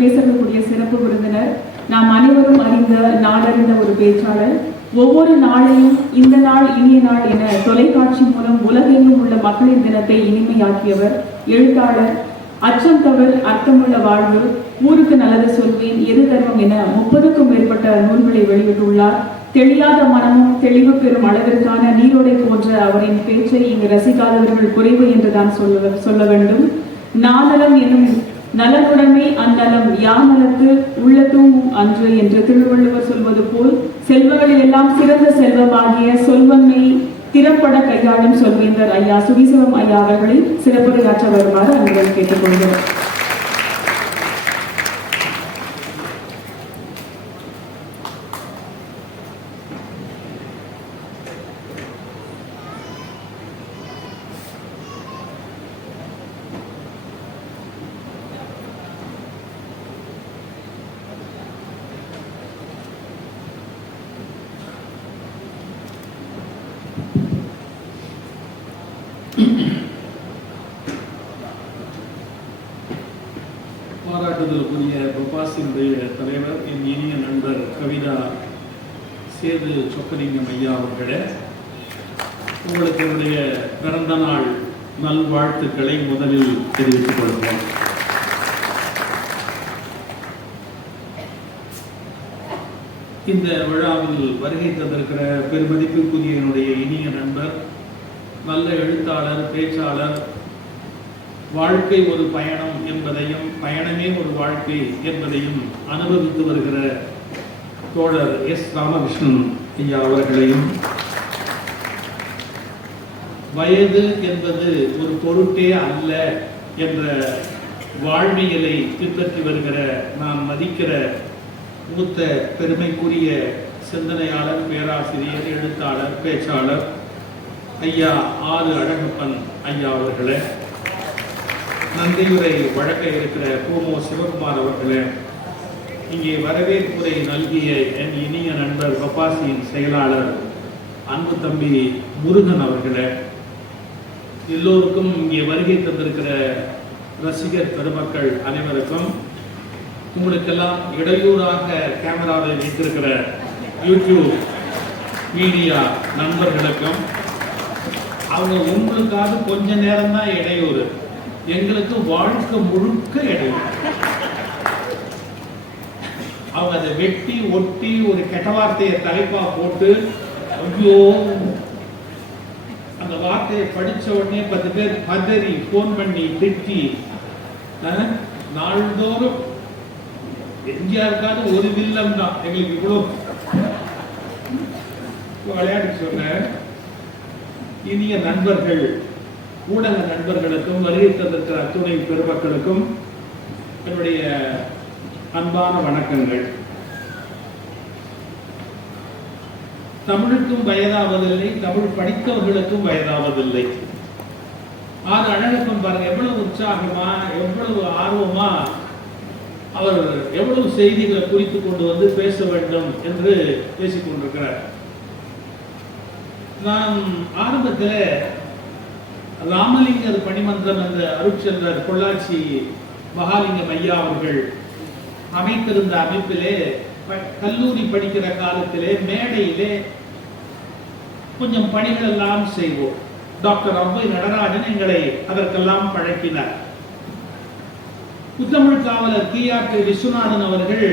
பேசக்கூடிய சிறப்பு விருந்தினர், நாம் அனைவரும் அறிந்த நாடறிந்த ஒரு பேச்சாளர். ஒவ்வொரு நாளையும் இந்த நாள் இனிய நாள் என தொலைக்காட்சி மூலம் உலகெங்கும் உள்ள மக்களின் தினத்தை இனிமையாக்கியவர், எழுத்தாளர். அச்சம் தவறு அர்த்தமுள்ள வாழ்வு, ஊருக்கு நல்லது சொல்வேன், எது தர்மம் என 30க்கும் மேற்பட்ட நூல்களை வெளியிட்டுள்ளார். தெளியாத மனமும் தெளிவு பெறும் அளவிற்கான நீரோடை போன்ற அவரின் பேச்சை இங்கு ரசிக்காதவர்கள் குறைவு என்றுதான் சொல்ல வேண்டும். நானலம் எனும் நலனுடைமை அந்நலம் யானலத்து உள்ளத்தும் அன்று என்று திருவள்ளுவர் சொல்வது போல் செல்வங்களில் எல்லாம் சிறந்த செல்வமாகிய சொல்வன்மை திறப்பட கையாளும் சொல்வேந்தர் ஐயா சுகிசிவம் ஐயா அவர்களை சிறப்புரையாற்ற வருமாறு அன்புடன் கேட்டுக்கொள்கிறோம். பாராட்டுதலுக்குரிய பபாசினுடைய தலைவர், என் இனிய நண்பர் கவிதா சேது சொக்கலிங்கம் ஐயா அவர்களே, உங்களுக்கு என்னுடைய பிறந்த நாள் நல்வாழ்த்துக்களை முதலில் தெரிவித்துக் கொள்கிறோம். இந்த விழாவில் வருகை தந்திருக்கிற பெருமதிப்பிற்குரிய என்னுடைய இனிய நண்பர், நல்ல எழுத்தாளர், பேச்சாளர், வாழ்க்கை ஒரு பயணம் என்பதையும் பயணமே ஒரு வாழ்க்கை என்பதையும் அனுபவித்து வருகிற தோழர் எஸ் ராமகிருஷ்ணன் ஐயா அவர்களையும், வயது என்பது ஒரு பொருட்டே அல்ல என்ற வாழ்வியலை பின்பற்றி வருகிற நான் மதிக்கிற மூத்த பெருமைக்குரிய சிந்தனையாளர், பேராசிரியர், எழுத்தாளர், பேச்சாளர் ஐயா ஆறு அழகப்பன் ஐயா அவர்களே, நன்றியுரை வழங்க இருக்கிற கோமோ சிவகுமார் அவர்களே, இங்கே வரவேற்புரை நல்கிய என் இனிய நண்பர் பபாசியின் செயலாளர் அன்பு தம்பி முருகன் அவர்களே, எல்லோருக்கும் இங்கே வருகை தந்திருக்கிற ரசிகர் பெருமக்கள் அனைவருக்கும், உங்களுக்கெல்லாம் இடையூறாக கேமராவை வைத்திருக்கிற யூடியூப் மீடியா நண்பர்களுக்கும், அவங்க உங்களுக்காக கொஞ்ச நேரம் தான் இடையூறு, எங்களுக்கு வாழ்க்கை முழுக்க இடையூறு. அவங்க அதை வெட்டி ஒட்டி ஒரு கெட்ட வார்த்தையை தலைப்பா போட்டு, ஐயோ அந்த வார்த்தையை படிச்ச உடனே 10 பேர் பதறி போன் பண்ணி திட்டி, நாள்தோறும் எம்ஜிஆருக்காவது ஒரு வில்லம் தான் எங்களுக்கு இவ்வளவு விளையாட்டு சொன்ன இனிய நண்பர்கள், ஊடக நண்பர்களுக்கும் வருகை தந்திருக்கிற அத்துணை பெருமக்களுக்கும் என்னுடைய அன்பான வணக்கங்கள். தமிழுக்கும் வயதாவதில்லை, தமிழ் படித்தவர்களுக்கும் வயதாவதில்லை. ஆறு அழகப்பன் பாருங்க, எவ்வளவு உற்சாகமா, எவ்வளவு ஆர்வமா அவர் எவ்வளவு செய்திகளை குறித்து கொண்டு வந்து பேச வேண்டும் என்று பேசிக் கொண்டிருக்கிறார். நான் ஆரம்பத்தில் ராமலிங்கர் பணிமன்றம் என்ற அருட்செல்வர் பொள்ளாச்சி மகாலிங்கம் ஐயா அவர்கள் அமைத்திருந்த அமைப்பிலே கல்லூரி படிக்கிற காலத்திலே மேடையிலே கொஞ்சம் பணிகள் எல்லாம் செய்வோம். டாக்டர் அவ்வை நடராஜன் எங்களை அதற்கெல்லாம் பழக்கினார். புத்தமிழ் காவலர் டி.ஆர்.கே. விஸ்வநாதன் அவர்கள்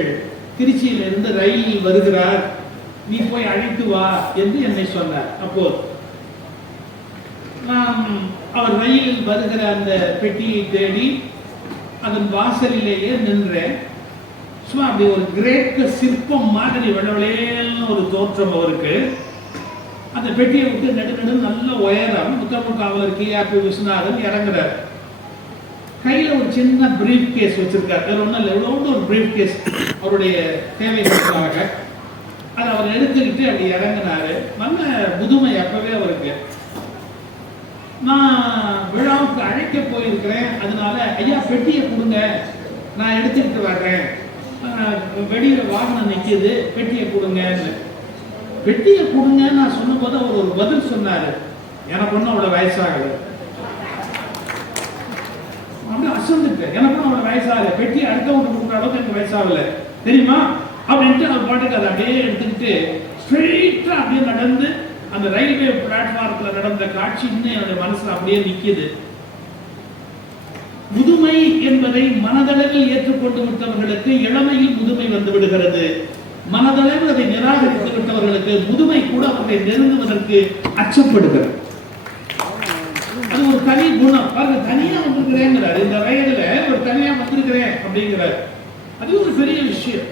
திருச்சியிலிருந்து ரயிலில் வருகிறார், நீ போய் அழைத்து வா என்று என்னை சொன்னார். அப்போ நான் அவர் ரயிலில் வருகிற அந்த பெட்டியை தேடி அதன் வாசலிலேயே நின்றேன். சும்மா அப்படி ஒரு கிரேக்க சிற்பம் மாதிரி வெள்ளவெளேன்னு ஒரு தோற்றம் அவருக்கு. அந்த பெட்டியை விட்டு நெடு நல்ல உயரம் புத்தமிழ் காவலர் டி.ஆர்.கே. விஸ்வநாதன் இறங்குறார். கையில ஒரு சின்ன பிரீஃப் கேஸ் வச்சிருக்கார். வேற ஒன்றும் இல்லை, எவ்வளோ ஒரு பிரீஃப் கேஸ் அவருடைய தேவைகளுக்காக. அதை அவர் எடுத்துக்கிட்டு அப்படி இறங்கினாரு. நல்ல புதுமை அப்பவே அவருக்கு. நான் விழாவுக்கு அழைக்க போயிருக்கிறேன், அதனால ஐயா பெட்டியை கொடுங்க, நான் எடுத்துக்கிட்டு வர்றேன், வெளியில வாகனம் நிற்கிது, பெட்டியை கொடுங்கன்னு. பெட்டியை கொடுங்கன்னு நான் சொன்ன போது அவர் ஒரு பதில் சொன்னாரு, எனக்கு ஒன்றும் அவ்வளோ வயசாகல. அப்படியே அசந்துட்டேன். எனக்கும் அவளை வயசாகல, பெட்டி அடுத்தவங்க கொடுக்குற அளவுக்கு எனக்கு வயசாகல தெரியுமா அப்படின்ட்டு அவர் பாட்டுக்கு அதை அப்படியே எடுத்துக்கிட்டு ஸ்ட்ரெயிட்டா அப்படியே நடந்து அந்த ரயில்வே பிளாட்ஃபார்ம்ல நடந்த காட்சி இன்னும் என்னுடைய மனசுல அப்படியே நிக்குது. முதுமை என்பதை மனதளவில் ஏற்றுக்கொண்டு விட்டவர்களுக்கு இளமையில் முதுமை வந்து விடுகிறது. மனதளவில் அதை நிராகரித்து விட்டவர்களுக்கு முதுமை கூட அவர்களை நெருங்குவதற்கு அச்சப்படுகிறது. அது ஒரு தனி குணம். பாருங்க, தனியா வந்திருக்கிறேங்கிறார், இந்த வயதுல ஒரு தனியா வந்திருக்கிறேன் அப்படிங்கிறார். அது ஒரு பெரிய விஷயம்.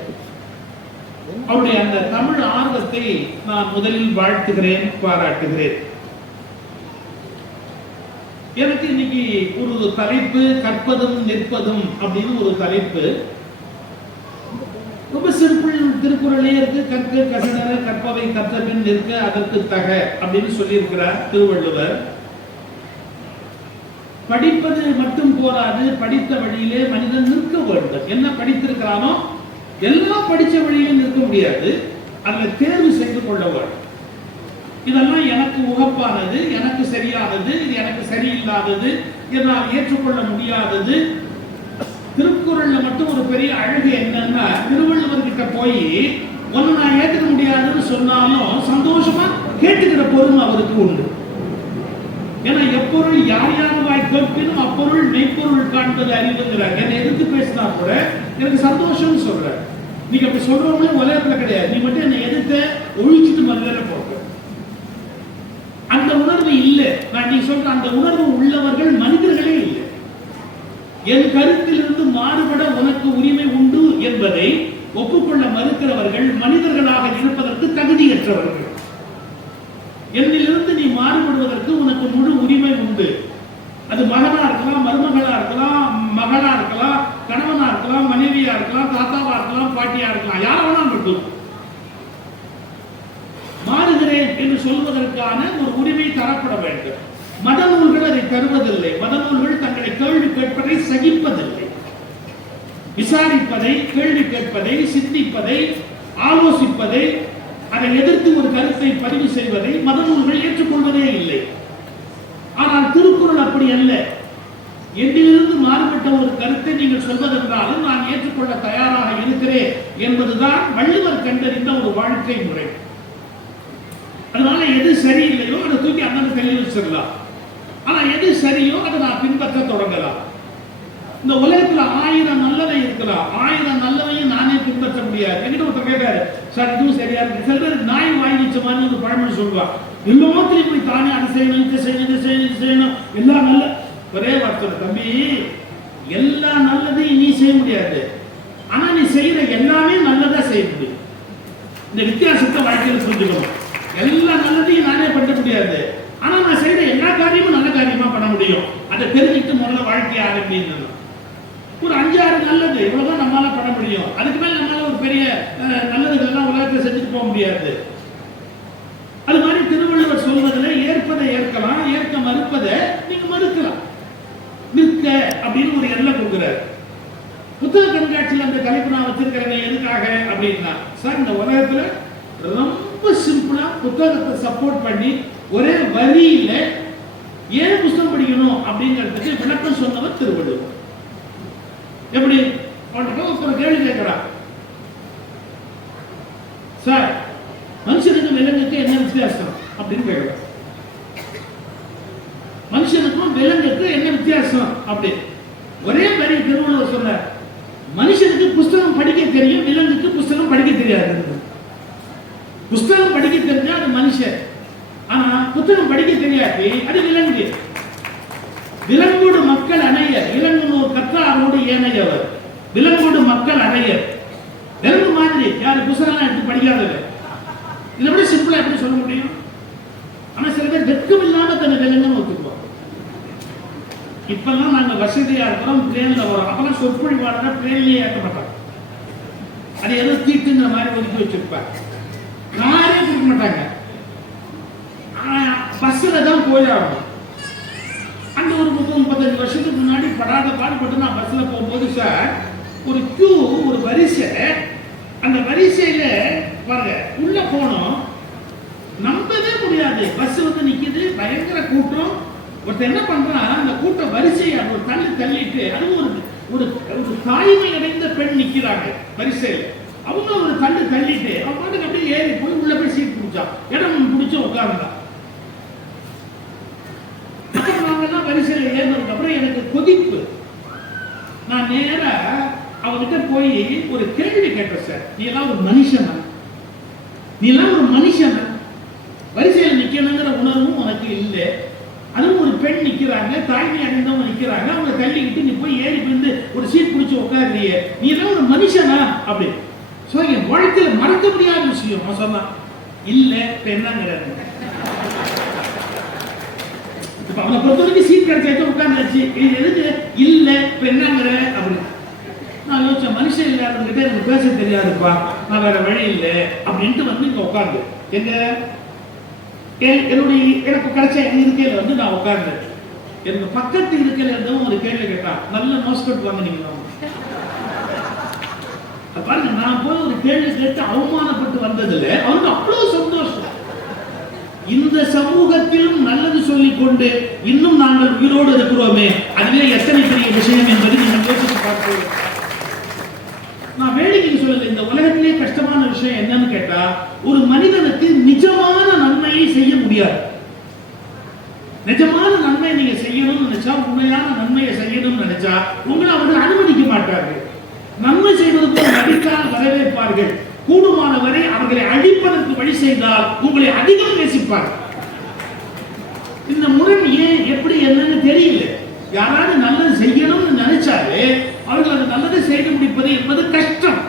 அவருடைய அந்த தமிழ் ஆர்வத்தை நான் முதலில் வாழ்த்துகிறேன், பாராட்டுகிறேன். எனக்கு இன்னைக்கு ஒரு தலைப்பு கற்பதும் நிற்பதும் அப்படின்னு ஒரு தலைப்பு. ரொம்ப சிம்பிள், திருக்குறளே இருக்கு. கற்க கசடர கற்பவை கற்ற பின் நிற்க அதற்கு தக அப்படின்னு சொல்லி இருக்கிறார் திருவள்ளுவர். படிப்பது மட்டும் போராது, படித்த வழியிலே மனிதன் நிற்க வேண்டும். என்ன படித்திருக்கிறானோ எல்லாம் படிச்ச வழியிலே நிற்க முடியாது, அதுல தேர்வு செய்து கொள்ள வேண்டும். இதெல்லாம் எனக்கு உகப்பானது, எனக்கு சரியானது, இது எனக்கு சரியில்லாதது, என்னால் ஏற்றுக்கொள்ள முடியாதது. திருக்குறள்ல மட்டும் ஒரு பெரிய அழகு என்னன்னா, திருவள்ளுவர் கிட்ட போய் ஒன்னு நான் ஏற்றுக்க முடியாதுன்னு சொன்னாலும் சந்தோஷமா கேட்டுக்கிற பொறுமை அவருக்கு உண்டு. ஏன்னா எப்பொருள் யார் யாருவாய் கேட்பினும் அப்பொருள் மெய்ப்பொருள் காண்பது அறிவுங்கிறார். என்னை எதிர்த்து பேசினா கூட எனக்கு சந்தோஷம்னு சொல்ற. நீங்க அப்படி சொல்றவங்களே உலகத்துல கிடையாது. நீ மட்டும் என்னை எதிர்த்த ஒழிச்சுட்டு மறுவேல போக அந்த உணர்வு இல்லை. நான் நீ சொல்ற அந்த உணர்வு உள்ளவர்கள் மனிதர்களே இல்லை. என் கருத்திலிருந்து மாறுபட உனக்கு உரிமை உண்டு என்பதை ஒப்புக்கொள்ள மறுக்கிறவர்கள் மனிதர்களாக இருப்பதற்கு தகுதியற்றவர்கள். என்னிலிருந்து நீ மாறுபடுவதற்கு உனக்கு முழு உரிமை உண்டு. அது மகனா இருக்கலாம், மருமகளா இருக்கலாம், மகளா இருக்கலாம், கணவனா இருக்கலாம், மனைவியா இருக்கலாம், தாத்தாவா இருக்கலாம், பாட்டியா இருக்கலாம், யார வேணா இருக்கலாம். மாறுகிறேன் என்று சொல்வதற்கான ஒரு உரிமை தரப்பட வேண்டும். மத நூல்கள் அதை தருவதில்லை. மத நூல்கள் தங்களை கேள்வி கேட்பதை சகிப்பதில்லை. விசாரிப்பதை, கேள்வி கேட்பதை, சிந்திப்பதை, ஆலோசிப்பதை, அதை எதிர்த்து ஒரு கருத்தை பதிவு செய்வதை மத நூல்கள் ஏற்றுக்கொள்வதே இல்லை. ஆனால் திருக்குறள் அப்படி அல்ல. என்னிலிருந்து மாறுபட்ட ஒரு கருத்தை நீங்கள் சொல்வதென்றாலும் நான் ஏற்றுக்கொள்ள தயாராக இருக்கிறேன் என்பதுதான் வள்ளுவர் கண்டறிந்த ஒரு வாழ்க்கை முறை. அதனால எது சரியில்லையோ அதை தூக்கி அந்த தள்ளி வச்சிடலாம். ஆனா எது சரியோ அதை நான் பின்பற்ற தொடங்கலாம். இந்த உலகத்துல 1000 நல்லவை இருக்கலாம், 1000 நல்லவையும் நானே பின்பற்ற முடியாது. என்கிட்ட ஒருத்தர் கேட்டாரு, சார் இதுவும் சரியா இருக்கு. சில பேர் நாய் வாய் நிச்சயமான ஒரு பழமொழி சொல்லுவா, எல்லாத்திலையும் போய் தானே அதை செய்யணும், இதை செய்யணும், இதை செய்யணும், இது செய்யணும், எல்லாம் நல்ல ஒரே வார்த்தை. தம்பி, எல்லா நல்லதையும் நீ செய்ய முடியாது, ஆனா நீ செய்யற எல்லாமே நல்லதா செய்ய முடியும். இந்த வித்தியாசத்தை வாழ்க்கையில் புரிஞ்சுக்கணும். எல்லா நல்லதையும் நானே பண்ண முடியாது, ஆனா நான் செய்யற எல்லா காரியமும் நல்ல காரியமா பண்ண முடியும். அதை தெரிஞ்சுட்டு முதல்ல வாழ்க்கையை ஆரம்பிக்கணும். ஒரு 5-6 நல்லது இவ்வளவுதான் நம்மளால பண்ண முடியும். அதுக்கு மேல நம்மளால ஒரு பெரிய நல்லதுகள்லாம் உலகத்தில் செஞ்சுட்டு போக முடியாது. அது மாதிரி திருவள்ளுவர் சொல்வதில் ஏற்பதை ஏற்கலாம், ஏற்க மறுப்பதை நீங்க மறுக்கலாம். நிற்க அப்படின்னு ஒரு எல்லை கொடுக்குறாரு. புத்தக கண்காட்சியில் அந்த தலைப்பு நான் வச்சிருக்கிறேன் எதுக்காக அப்படின்னா, சார் இந்த உலகத்துல ரொம்ப சிம்பிளா புத்தகத்தை சப்போர்ட் பண்ணி ஒரே வரியில ஏன் புத்தகம் படிக்கணும் அப்படிங்கிறதுக்கு விளக்கம் சொன்னவர் திருவள்ளுவர். எப்படி ஒரு கேள்வி கேட்கிறா, சார் மனுஷனுக்கும் விலங்குக்கு என்ன வித்தியாசம் அப்படின்னு கேட்கிறோம். மனுஷனுக்கும் விலங்குக்கு என்ன வித்தியாசம் அப்படி ஒரே மாதிரி திருவள்ளுவர் சொன்னார். மனுஷனுக்கு புஸ்தகம் படிக்க தெரியும், விலங்குக்கு புஸ்தகம் படிக்க தெரியாது. புஸ்தகம் படிக்க தெரிஞ்சா அது மனுஷன், ஆனா புத்தகம் படிக்க தெரியாது அது விலங்கு. விலங்கோடு மக்கள் அணையர், இளங்குனோர் கற்றாரோடு ஏனையவர். விலங்கோடு மக்கள் அணையர். விலங்கு மாதிரி யாரு புத்தகம் எடுத்து படிக்காதவர். இதை விட சிம்பிளா எப்படி சொல்ல முடியும்? ஆனா சில பேர் வெட்கம் இல்லாம தன்னை விலங்குன்னு ஒத்துக்குவோம். இப்பெல்லாம் நாங்க வசதியா இருக்கிறோம், பிளேன்ல வரோம். அப்பெல்லாம் சொற்பொழிவாளர் பிளேன்லயே ஏற்க மாட்டோம். அது ஏதோ தீட்டுங்கிற மாதிரி ஒதுக்கி வச்சிருப்பாங்க. காரே கொடுக்க மாட்டாங்க, பஸ்ல தான் போய் ஆகணும். அந்த ஒரு 30-35 வருஷத்துக்கு முன்னாடி படாத பாடுபட்டு நான் பஸ்ல போகும்போது சார் ஒரு கியூ, ஒரு வரிசை, அந்த வரிசையில பாருங்க உள்ள போனோம், நம்பவே முடியாது. பஸ் வந்து நிக்குது, பயங்கர கூட்டம், ஒருத்தர் என்ன பண்றான், அந்த கூட்ட வரிசையை ஒரு தள்ளிட்டு அது ஒரு தாய்மை அடைந்த பெண் நிக்கிறாங்க வரிசையில். அவங்க ஒரு தள்ளிட்டு அவன் பாட்டுக்கு அப்படியே ஏறி போய் உள்ள போய் சீட் பிடிச்சான், இடம் பிடிச்சு உட்கார்ந்தான். நாங்கெல்லாம் வரிசையில் ஏறினதுக்கு அப்புறம் எனக்கு கொதிப்பு. நான் நேரா அவகிட்ட போய் ஒரு கேள்வி கேட்டேன், சார் நீ எல்லாம் ஒரு மனுஷனா? நீ எல்லாம் ஒரு மனுஷனா? வரிசையில் நிக்கணுங்கிற உணர்வும் உனக்கு இல்லை. அதுவும் ஒரு பெண் நிக்கிறாங்க, தாய்மை அடைந்தவங்க நிக்கிறாங்க, அவங்க தள்ளிக்கிட்டு நீ போய் ஏறி பிடிந்து ஒரு சீட் பிடிச்சு உட்காருறியே, நீ எல்லாம் ஒரு மனுஷனா? அப்படி என் வாழ்க்கையில மறக்க முடியாத விஷயம். நான் சொன்னான், இல்ல இப்ப என்னங்கிறாரு. இப்ப அவனை பொறுத்த வரைக்கும் சீட் கிடைச்சாச்சு உட்கார்ந்துச்சு, இது எதுக்கு இல்ல இப்ப என்னங்கிற அப்படின்னு. நான் யோசிச்சேன், மனுஷன் இல்லாதவங்கிட்ட எனக்கு பேச தெரியாதுப்பா, நான் வேற வழி இல்லை அப்படின்ட்டு வந்து இங்க உட்கார்ந்து எங்க என்னுடைய எனக்கு கிடைச்ச இருக்கையில வந்து நான் உட்கார்ந்தேன். எனக்கு பக்கத்து இருக்கையில இருந்தவன் ஒரு கேள்வி கேட்டான், நல்ல நோஸ்கட் வாங்கினீங்களா? பாருங்க, நான் போய் ஒரு கேள்வி கேட்டு அவமானப்பட்டு வந்ததுல அவனுக்கு அவ்வளவு சந்தோஷம். இந்த சமூகத்திலும் நல்லது சொல்லிக் கொண்டு இன்னும் நாங்கள் உயிரோடு இருக்கிறோமே, அதுவே எத்தனை பெரிய விஷயம் என்பதை நீங்கள் யோசித்து பார்க்க. நான் வேடிக்கை சொல்லல, இந்த உலகத்திலே கஷ்டமான விஷயம் என்னன்னு கேட்டா, ஒரு மனிதனுக்கு நிஜமான நன்மையை செய்ய முடியாது. நிஜமான நன்மை நீங்க செய்யணும்னு நினைச்சா, உண்மையான நன்மையை செய்யணும்னு நினைச்சா உங்களை அவர்கள் அனுமதிக்க மாட்டார்கள். நன்மை செய்வதற்கு நடிக்கால் வரவேற்பார்கள். கூடுமான வரை அவர்களை அழிப்பதற்கு வழி செய்தால் உங்களை அதிகம் நேசிப்பார்கள். இந்த முரண் ஏன் எப்படி என்னன்னு தெரியல. யாராவது நல்லது செய்யணும்னு நினைச்சாலே அவர்கள் அது நல்லது செய்து முடிப்பது என்பது கஷ்டம்.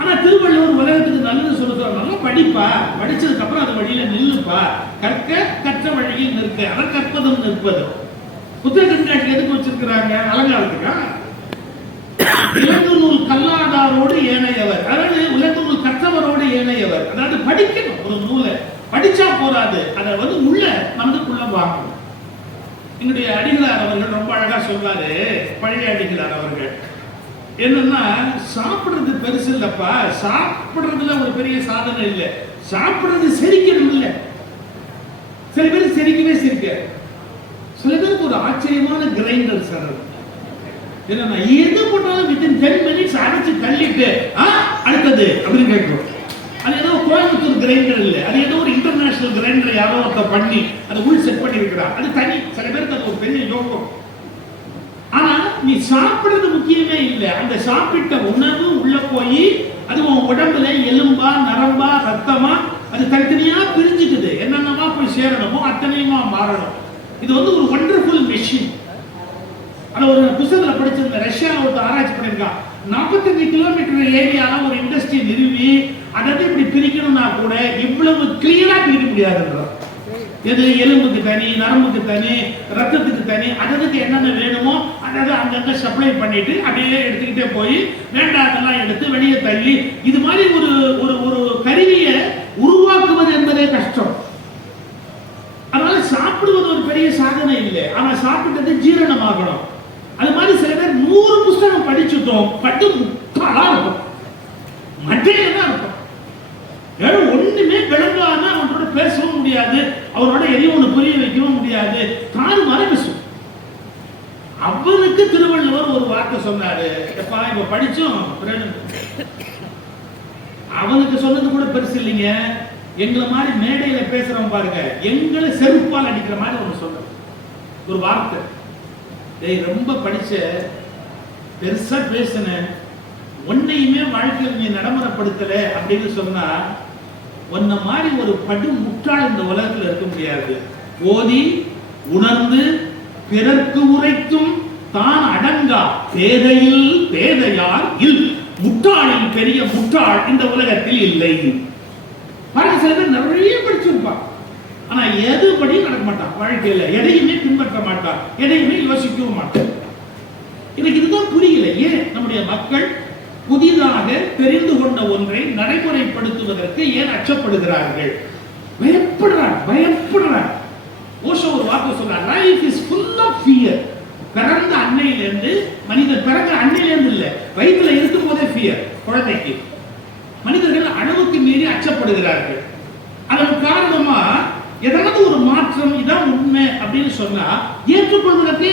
ஆனா திருவள்ளுவர் உலகத்துக்கு நல்லது சொல்லுவார், நல்லா படிப்பா, படிச்சதுக்கு அப்புறம் அது வழியில நில்லுப்பா, கற்ற வழியில் நிற்க, அதை கற்பதும் நிற்பதும். புத்தக கண்காட்சி எதுக்கு வச்சிருக்கிறாங்க? அலங்காரத்துக்கா? உலக நூல் கல்லாதாரோடு ஏனையவர், அதாவது உலக நூல் கற்றவரோடு ஏனையவர். அதாவது படிக்கணும், ஒரு நூலை படிச்சா போராது, அதை வந்து உள்ள மனதுக்குள்ள வாங்கணும். எங்களுடைய அடிகளார் அவர்கள் ரொம்ப அழகா சொல்றாரு, பழைய அடிகளார் அவர்கள் என்னன்னா, சாப்பிடுறது பெருசு இல்லப்பா, சாப்பிடுறதுல ஒரு பெரிய சாதனை இல்லை, சாப்பிடுறது செரிக்கணும் இல்லை. சில பேர் செரிக்கவே செரிக்காது. சில பேருக்கு ஒரு ஆச்சரியமான கிரைண்டர் சார், என்னன்னா எது போட்டாலும் வித்தின் 10 minutes அரைச்சு தள்ளிட்டு அடுத்தது அப்படின்னு கேட்கிறோம். அது ஏதோ கோயம்புத்தூர் கிரைண்டர் இல்லை, அது ஏதோ ஒரு இன்டர்நேஷனல் கிரைண்டர் யாரோ ஒருத்த பண்ணி அதை உள் செட் பண்ணி இருக்கிறார். அது தனி, சில பேருக்கு அது ஒரு பெரிய யோகம். ஆனா நீ சாப்பிடுறது முக்கியமே இல்லை, அந்த சாப்பிட்ட உணவு உள்ள போய் அது உன் உடம்புல எலும்பா நரம்பா ரத்தமா அது தனித்தனியா பிரிஞ்சுக்குது, என்னென்னமா போய் சேரணுமோ அத்தனையுமா மாறணும். இது வந்து ஒரு வண்டர்ஃபுல் மெஷின். ஆனா ஒரு புத்தகத்துல படிச்சிருந்த, ரஷ்யாவில் ஒரு ஆராய்ச்சி பண்ணிருக்கான், 45 கிலோமீட்டர் ஏரியால ஒரு இண்டஸ்ட்ரி நிறுவி அதை இப்படி பிரிக்கணும்னா கூட இவ்வளவு கிளியரா பிரிக்க முடியாதுன்றான். எது எலும்புக்கு தனி, நரம்புக்கு தனி, ரத்தத்துக்கு தனி, அதுக்கு என்னென்ன வேணுமோ அதாவது அங்கங்க சப்ளை பண்ணிட்டு அப்படியே எடுத்துக்கிட்டே போய் வேண்டாதெல்லாம் எடுத்து வெளியே தள்ளி, இது மாதிரி ஒரு ஒரு ஒரு கருவியை உருவாக்குவது என்பதே கஷ்டம். அதனால சாப்பிடுவது ஒரு பெரிய சாதனை இல்லை, ஆனா சாப்பிட்டது ஜீரணமாகணும். அது மாதிரி சில பேர் 100 புத்தகம் படிச்சுட்டோம், பட்டு முட்டாளா இருக்கும், மட்டையில தான் இருக்கும், ஒண்ணுமே விளங்காம அவனோட பேசவும் முடியாது, அவனோட எதையும் ஒண்ணு புரிய வைக்கவும் முடியாது, தாறு மாற பேசும். அவனுக்கு திருவள்ளுவர் ஒரு வார்த்தை சொன்னாரு, எப்பா இப்ப படிச்சோம், அவனுக்கு சொன்னது கூட பெருசு இல்லைங்க, எங்களை மாதிரி மேடையில பேசுறோம் பாருங்க, எங்களை செருப்பால் அடிக்கிற மாதிரி ஒண்ணு சொன்ன ஒரு வார்த்தை. ரொம்ப படிச்ச, பெருசா பேசின, ஒன்னையுமே வாழ்க்கையில் நீ நடைமுறைப்படுத்தல அப்படின்னு சொன்னா ஒன்ன மாதிரி ஒரு படு முட்டாள் இந்த உலகத்தில் இருக்க முடியாது. ஓதி உணர்ந்து பிறர்க்கு உரைக்கும் தான் அடங்கா பேதையில் பேதையார் இல், முட்டாளில் பெரிய முட்டாள் இந்த உலகத்தில் இல்லை. பாருங்க, சில பேர் நிறைய படிச்சிருப்பான், ஆனா எதுபடி நடக்க மாட்டான், வாழ்க்கையில எதையுமே பின்பற்ற மாட்டான், எதையுமே யோசிக்கவும் மாட்டான். எனக்கு இதுதான் புரியல, ஏன் நம்முடைய மக்கள் புதிதாக தெரிந்து கொண்ட ஒன்றை நடைமுறைப்படுத்துவதற்கு ஏன் அச்சப்படுகிறார்கள், பயப்படுறார். ஓஷோ ஒரு வார்த்தை சொல்றார், life is full of fear. பிறந்த அன்னையிலிருந்து மனிதன் பிறந்த அன்னையிலிருந்து இல்ல, வயிற்றுல இருக்கும் போதே ஃபியர் குழந்தைக்கு. மனிதர்கள் அளவுக்கு மீறி அச்சப்படுகிறார்கள். அதன் காரணமா எதனாவது ஒரு மாற்றம் இதான் உண்மை அப்படின்னு சொன்னா ஏற்றுக்கொள்வதற்கே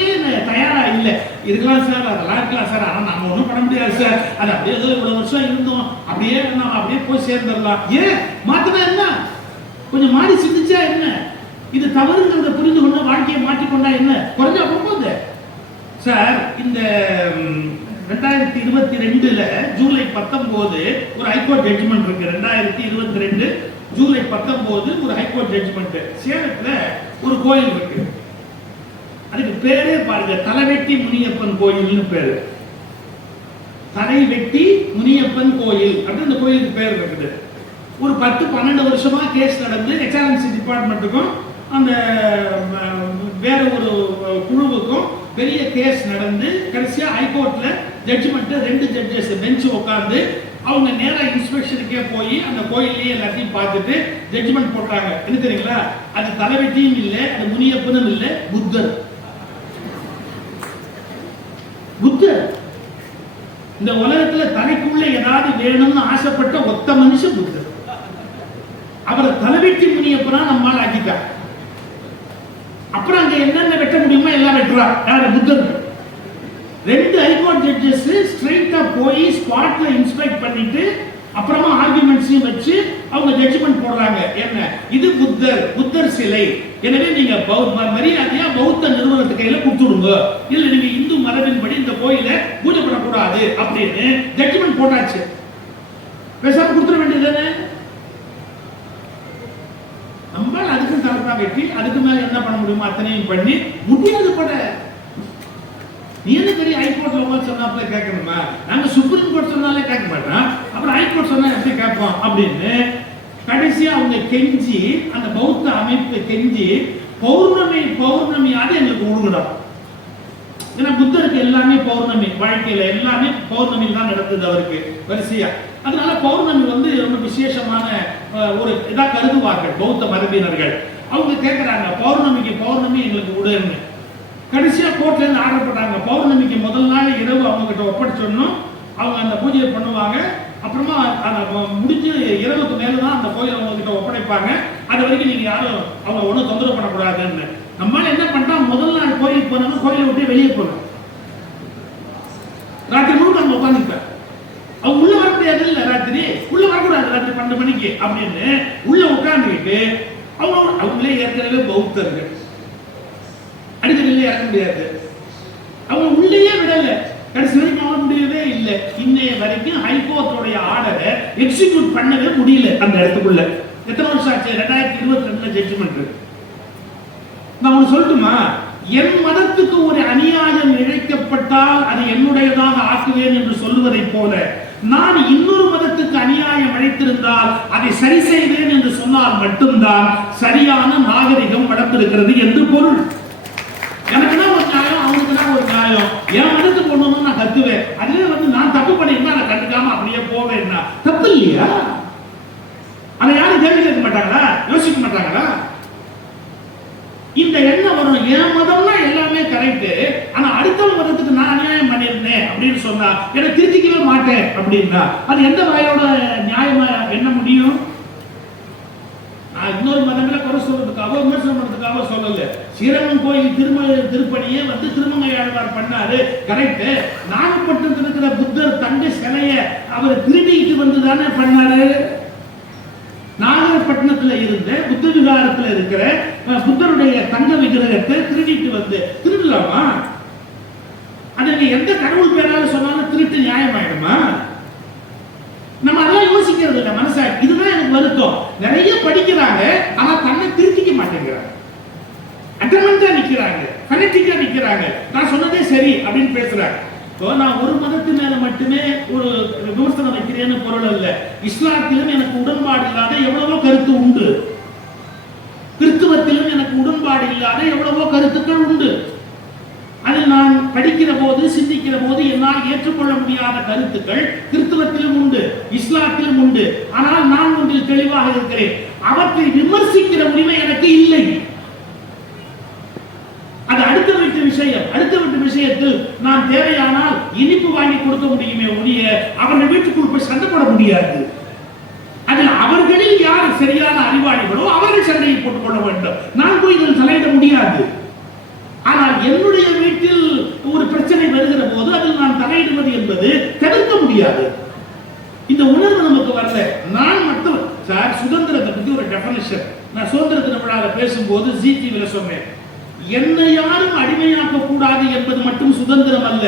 தயாரா இல்லை. இருக்கலாம் சார், அதெல்லாம் இருக்கலாம் சார், ஆனா நம்ம ஒன்றும் பண்ண முடியாது சார், அது அப்படியே இவ்வளவு வருஷம் இருந்தோம், அப்படியே நம்ம அப்படியே போய் சேர்ந்துடலாம். ஏன் மாத்தினா என்ன, கொஞ்சம் மாறி சிந்திச்சா என்ன, இது தவறுங்கிறத புரிந்து கொண்டு வாழ்க்கையை மாற்றிக்கொண்டா என்ன, குறைஞ்சா போகுது சார். இந்த 2022 ஜூலை 19 ஒரு ஹைகோர்ட் ஜட்ஜ்மெண்ட் இருக்கு. 2022 ஜூலை 19 ஒரு ஹைகோர்ட் ஜட்ஜ்மெண்ட். சேலத்துல ஒரு கோயில் இருக்கு, அதுக்கு பேரே பாருங்க, தலைவெட்டி முனியப்பன் கோயில்னு பேரு. தலைவெட்டி முனியப்பன் கோயில் அப்படின்னு இந்த கோயிலுக்கு பேர் இருக்குது. ஒரு 10-12 வருஷமா கேஸ் நடந்து HRMC டிபார்ட்மெண்ட்டுக்கும் அந்த வேற ஒரு குழுவுக்கும் பெரிய கேஸ் நடந்து கடைசியா ஹைகோர்ட்ல ஜட்ஜ்மெண்ட் 2 ஜட்ஜஸ் பெஞ்ச் உட்கார்ந்து அவங்க நேரா இன்ஸ்பெக்ஷனுக்கே போய் அந்த கோயிலையே எல்லாத்தையும் பார்த்துட்டு ஜட்ஜ்மெண்ட் போட்டாங்க. என்ன தெரியுங்களா, அது தலைவெட்டியும் இல்லை, அது முனியப்பனும் இல்லை, புத்தர். புத்தர் இந்த உலகத்துல தலைக்குள்ள ஏதாவது வேணும்னு ஆசைப்பட்ட ஒத்த மனுஷன் புத்தர். அவரை தலைவெட்டி முனியப்பனா நம்மால் ஆக்கிட்டார். அப்புறம் அங்க என்னென்ன வெட்ட முடியுமோ எல்லாம் வெட்டுறார். யாரு, புத்தர். 2 ஹைகோர்ட் ஜட்ஜஸ் ஸ்ட்ரைட்டா போய் ஸ்பாட்ல இன்ஸ்பெக்ட் பண்ணிட்டு அப்புறமா ஆர்குமெண்ட்ஸையும் வச்சு அவங்க ஜட்ஜ்மெண்ட் போடுறாங்க. என்ன, இது புத்தர், புத்தர் சிலை, எனவே நீங்க மரியாதையா பௌத்த நிறுவனத்துக்கு கையில கொடுத்துடுங்க, இல்ல நீங்க இந்து மரபின்படி இந்த கோயில பூஜை பண்ணக்கூடாது அப்படின்னு ஜட்ஜ்மெண்ட் போட்டாச்சு. பேசாம கொடுத்துட வேண்டியது. நம்மளால அதுக்கும் தலைப்பா வெட்டி அதுக்கு மேல என்ன பண்ண முடியுமோ அத்தனையும் பண்ணி முடியாது பட. நீ என்ன பெரிய ஹைகோர்ட்ல உங்க சொன்னாப்ல கேட்கணுமா, நாங்க சுப்ரீம் கோர்ட் சொன்னாலே கேட்க மாட்டோம், அப்புறம் ஹைகோர்ட் சொன்னா எப்படி கேட்போம் அப்படின்னு கடைசியா அவங்க கெஞ்சி, அந்த பௌத்த அமைப்பு கெஞ்சி பௌர்ணமியாவது எங்களுக்கு ஒழுங்குதான். ஏன்னா புத்தருக்கு எல்லாமே பௌர்ணமி, வாழ்க்கையில எல்லாமே பௌர்ணமியில் தான் நடந்தது அவருக்கு வரிசையா. அதனால பௌர்ணமி ரொம்ப விசேஷமான ஒரு இதா கருதுவார்கள் பௌத்த மரபினர்கள். அவங்க கேட்கிறாங்க, பௌர்ணமி எங்களுக்கு விடுன்னு. கடைசியா கோர்ட்ல இருந்து ஆர்டர் போட்டாங்க, பௌர்ணமிக்கு முதல் நாள் இரவு அவங்க கிட்ட ஒப்படைச்சோம், அவங்க அந்த பூஜையை பண்ணுவாங்க. அப்புறமா முடிஞ்சு இரவுக்கு மேலதான் அந்த கோயில் அவங்க கிட்ட ஒப்படைப்பாங்க. அது வரைக்கும் நீங்க யாரும் அவங்க ஒன்றும் தொந்தரவு பண்ணக்கூடாதுன்னு. நம்மளால என்ன பண்ணா, முதல் நாள் கோயிலுக்கு போனாங்க, கோயிலை விட்டு வெளியே போகணும், ராத்திரி முழுக்க அங்க உட்காந்துருப்பேன். அவங்க உள்ள வர முடியாது, இல்ல ராத்திரி உள்ள வரக்கூடாது, ராத்திரி 12 மணிக்கு அப்படின்னு உள்ள உட்கார்ந்துக்கிட்டு அவங்களே ஏற்கனவே பௌத்தர்கள், அடிக்கடியிலே இறக்க முடியாது, அவங்க உள்ளேயே விடல. கடைசி வரைக்கும் ஆக முடியவே இல்லை. இன்னைய வரைக்கும் ஹைகோர்ட்டோடைய ஆர்டரை எக்ஸிக்யூட் பண்ணவே முடியல அந்த இடத்துக்குள்ள. எத்தனை வருஷம் ஆச்சு? 2022 ஜட்ஜ்மெண்ட். நான் ஒன்று சொல்லட்டுமா, என் மதத்துக்கு ஒரு அநியாயம் இழைக்கப்பட்டால் அதை என்னுடையதாக ஆக்குவேன் என்று சொல்லுவதை போல, நான் இன்னொரு மதத்துக்கு அநியாயம் இழைத்திருந்தால் அதை சரி செய்வேன் என்று சொன்னால் மட்டும்தான் சரியான நாகரிகம் வளர்த்திருக்கிறது என்று பொருள். எனக்கு தான் ஒரு நியாயம், அவனுக்கு தான் ஒரு நியாயம். என் மதத்துக்கு ஒண்ணு நான் கத்துவேன், அதுவே நான் தப்பு பண்ணிருந்தா நான் கண்டுக்காம அப்படியே போவேன்னா தப்பு இல்லையா? அதை யாரும் கேள்வி கேட்க மாட்டாங்களா, யோசிக்க மாட்டாங்களா? இந்த எண்ணம் வரும், என் மதம்னா எல்லாமே கரெக்ட், ஆனா அடுத்த மதத்துக்கு நான் அநியாயம் பண்ணிருந்தேன் அப்படின்னு சொன்னா என்னை திருத்திக்கவே மாட்டேன் அப்படின்னா அது எந்த வாயோட நியாயமா என்ன முடியும்? இன்னொரு மதங்களை குறை சொல்றதுக்காக விமர்சனம் பண்றதுக்காக சொல்லல. ஸ்ரீரங்கம் கோயில் திருப்பணியை திருமங்கையாழ்வார் பண்ணாரு, கரெக்ட். நாகப்பட்டினத்தில் இருக்கிற புத்தர் தங்க சிலைய அவர் திருடிட்டு வந்து தானே பண்ணாரு. நாகப்பட்டினத்துல இருந்த புத்த விகாரத்துல இருக்கிற புத்தருடைய தங்க விக்கிரகத்தை திருடிட்டு வந்து திருடலாமா? அதை எந்த கடவுள் பேரால சொன்னாலும் திருட்டு நியாயமாயிடுமா? நம்ம அதெல்லாம் யோசிக்கிறது இல்லை மனசா. இதுதான் எனக்கு வருத்தம். நிறைய படிக்கிறாங்க, ஆனா தன்னை திருத்திக்க மாட்டேங்கிறாங்க, அட்டமெண்டா நிக்கிறாங்க, ஃபனட்டிக்கா நிக்கிறாங்க, நான் சொன்னதே சரி அப்படின்னு பேசுறாங்க. நான் ஒரு மதத்து மேல மட்டுமே ஒரு விமர்சனம் வைக்கிறேன்னு பொருள் அல்ல. இஸ்லாத்திலும் எனக்கு உடன்பாடு இல்லாத எவ்வளவோ கருத்து உண்டு, கிறிஸ்துவத்திலும் எனக்கு உடன்பாடு இல்லாத எவ்வளவோ கருத்துக்கள் உண்டு. அதில் நான் படிக்கிற போது சிந்திக்கிற போது என்னால் ஏற்றுக்கொள்ள முடியாத கருத்துக்கள் கிறிஸ்துவத்திலும் உண்டு, இஸ்லாத்திலும் உண்டு. ஆனால் நான் ஒன்றில் தெளிவாக இருக்கிறேன், அவற்றை விமர்சிக்கிற உரிமை எனக்கு இல்லை. அது அடுத்த வீட்டு விஷயம். அடுத்த வீட்டு விஷயத்தில் நான் தேவையானால் இனிப்பு வாங்கி கொடுக்க முடியுமே ஒழிய அவர்கள் வீட்டுக்குள் போய் சண்டை போட முடியாது. அதில் அவர்களில் யார் சரியான அறிவாளிகளோ அவர்கள் சண்டையை போட்டுக் கொள்ள வேண்டும். நான் போய் இதில் தலையிட முடியாது. ஆனால் என்னுடைய வீட்டில் ஒரு பிரச்சனை வருகிற போது அதில் நான் தலையிடுவது என்பது தவிர்க்க முடியாது. இந்த உணர்வு நமக்கு வரல. நான் மட்டும் சார் சுதந்திரத்தை பத்தி ஒரு டெஃபினிஷன் நான் சுதந்திர தின விழாவில் பேசும்போது ஜிடிவில சொன்னேன். என்னை யாரும் அடிமையாக்க கூடாது என்பது மட்டும் சுதந்திரம் அல்ல,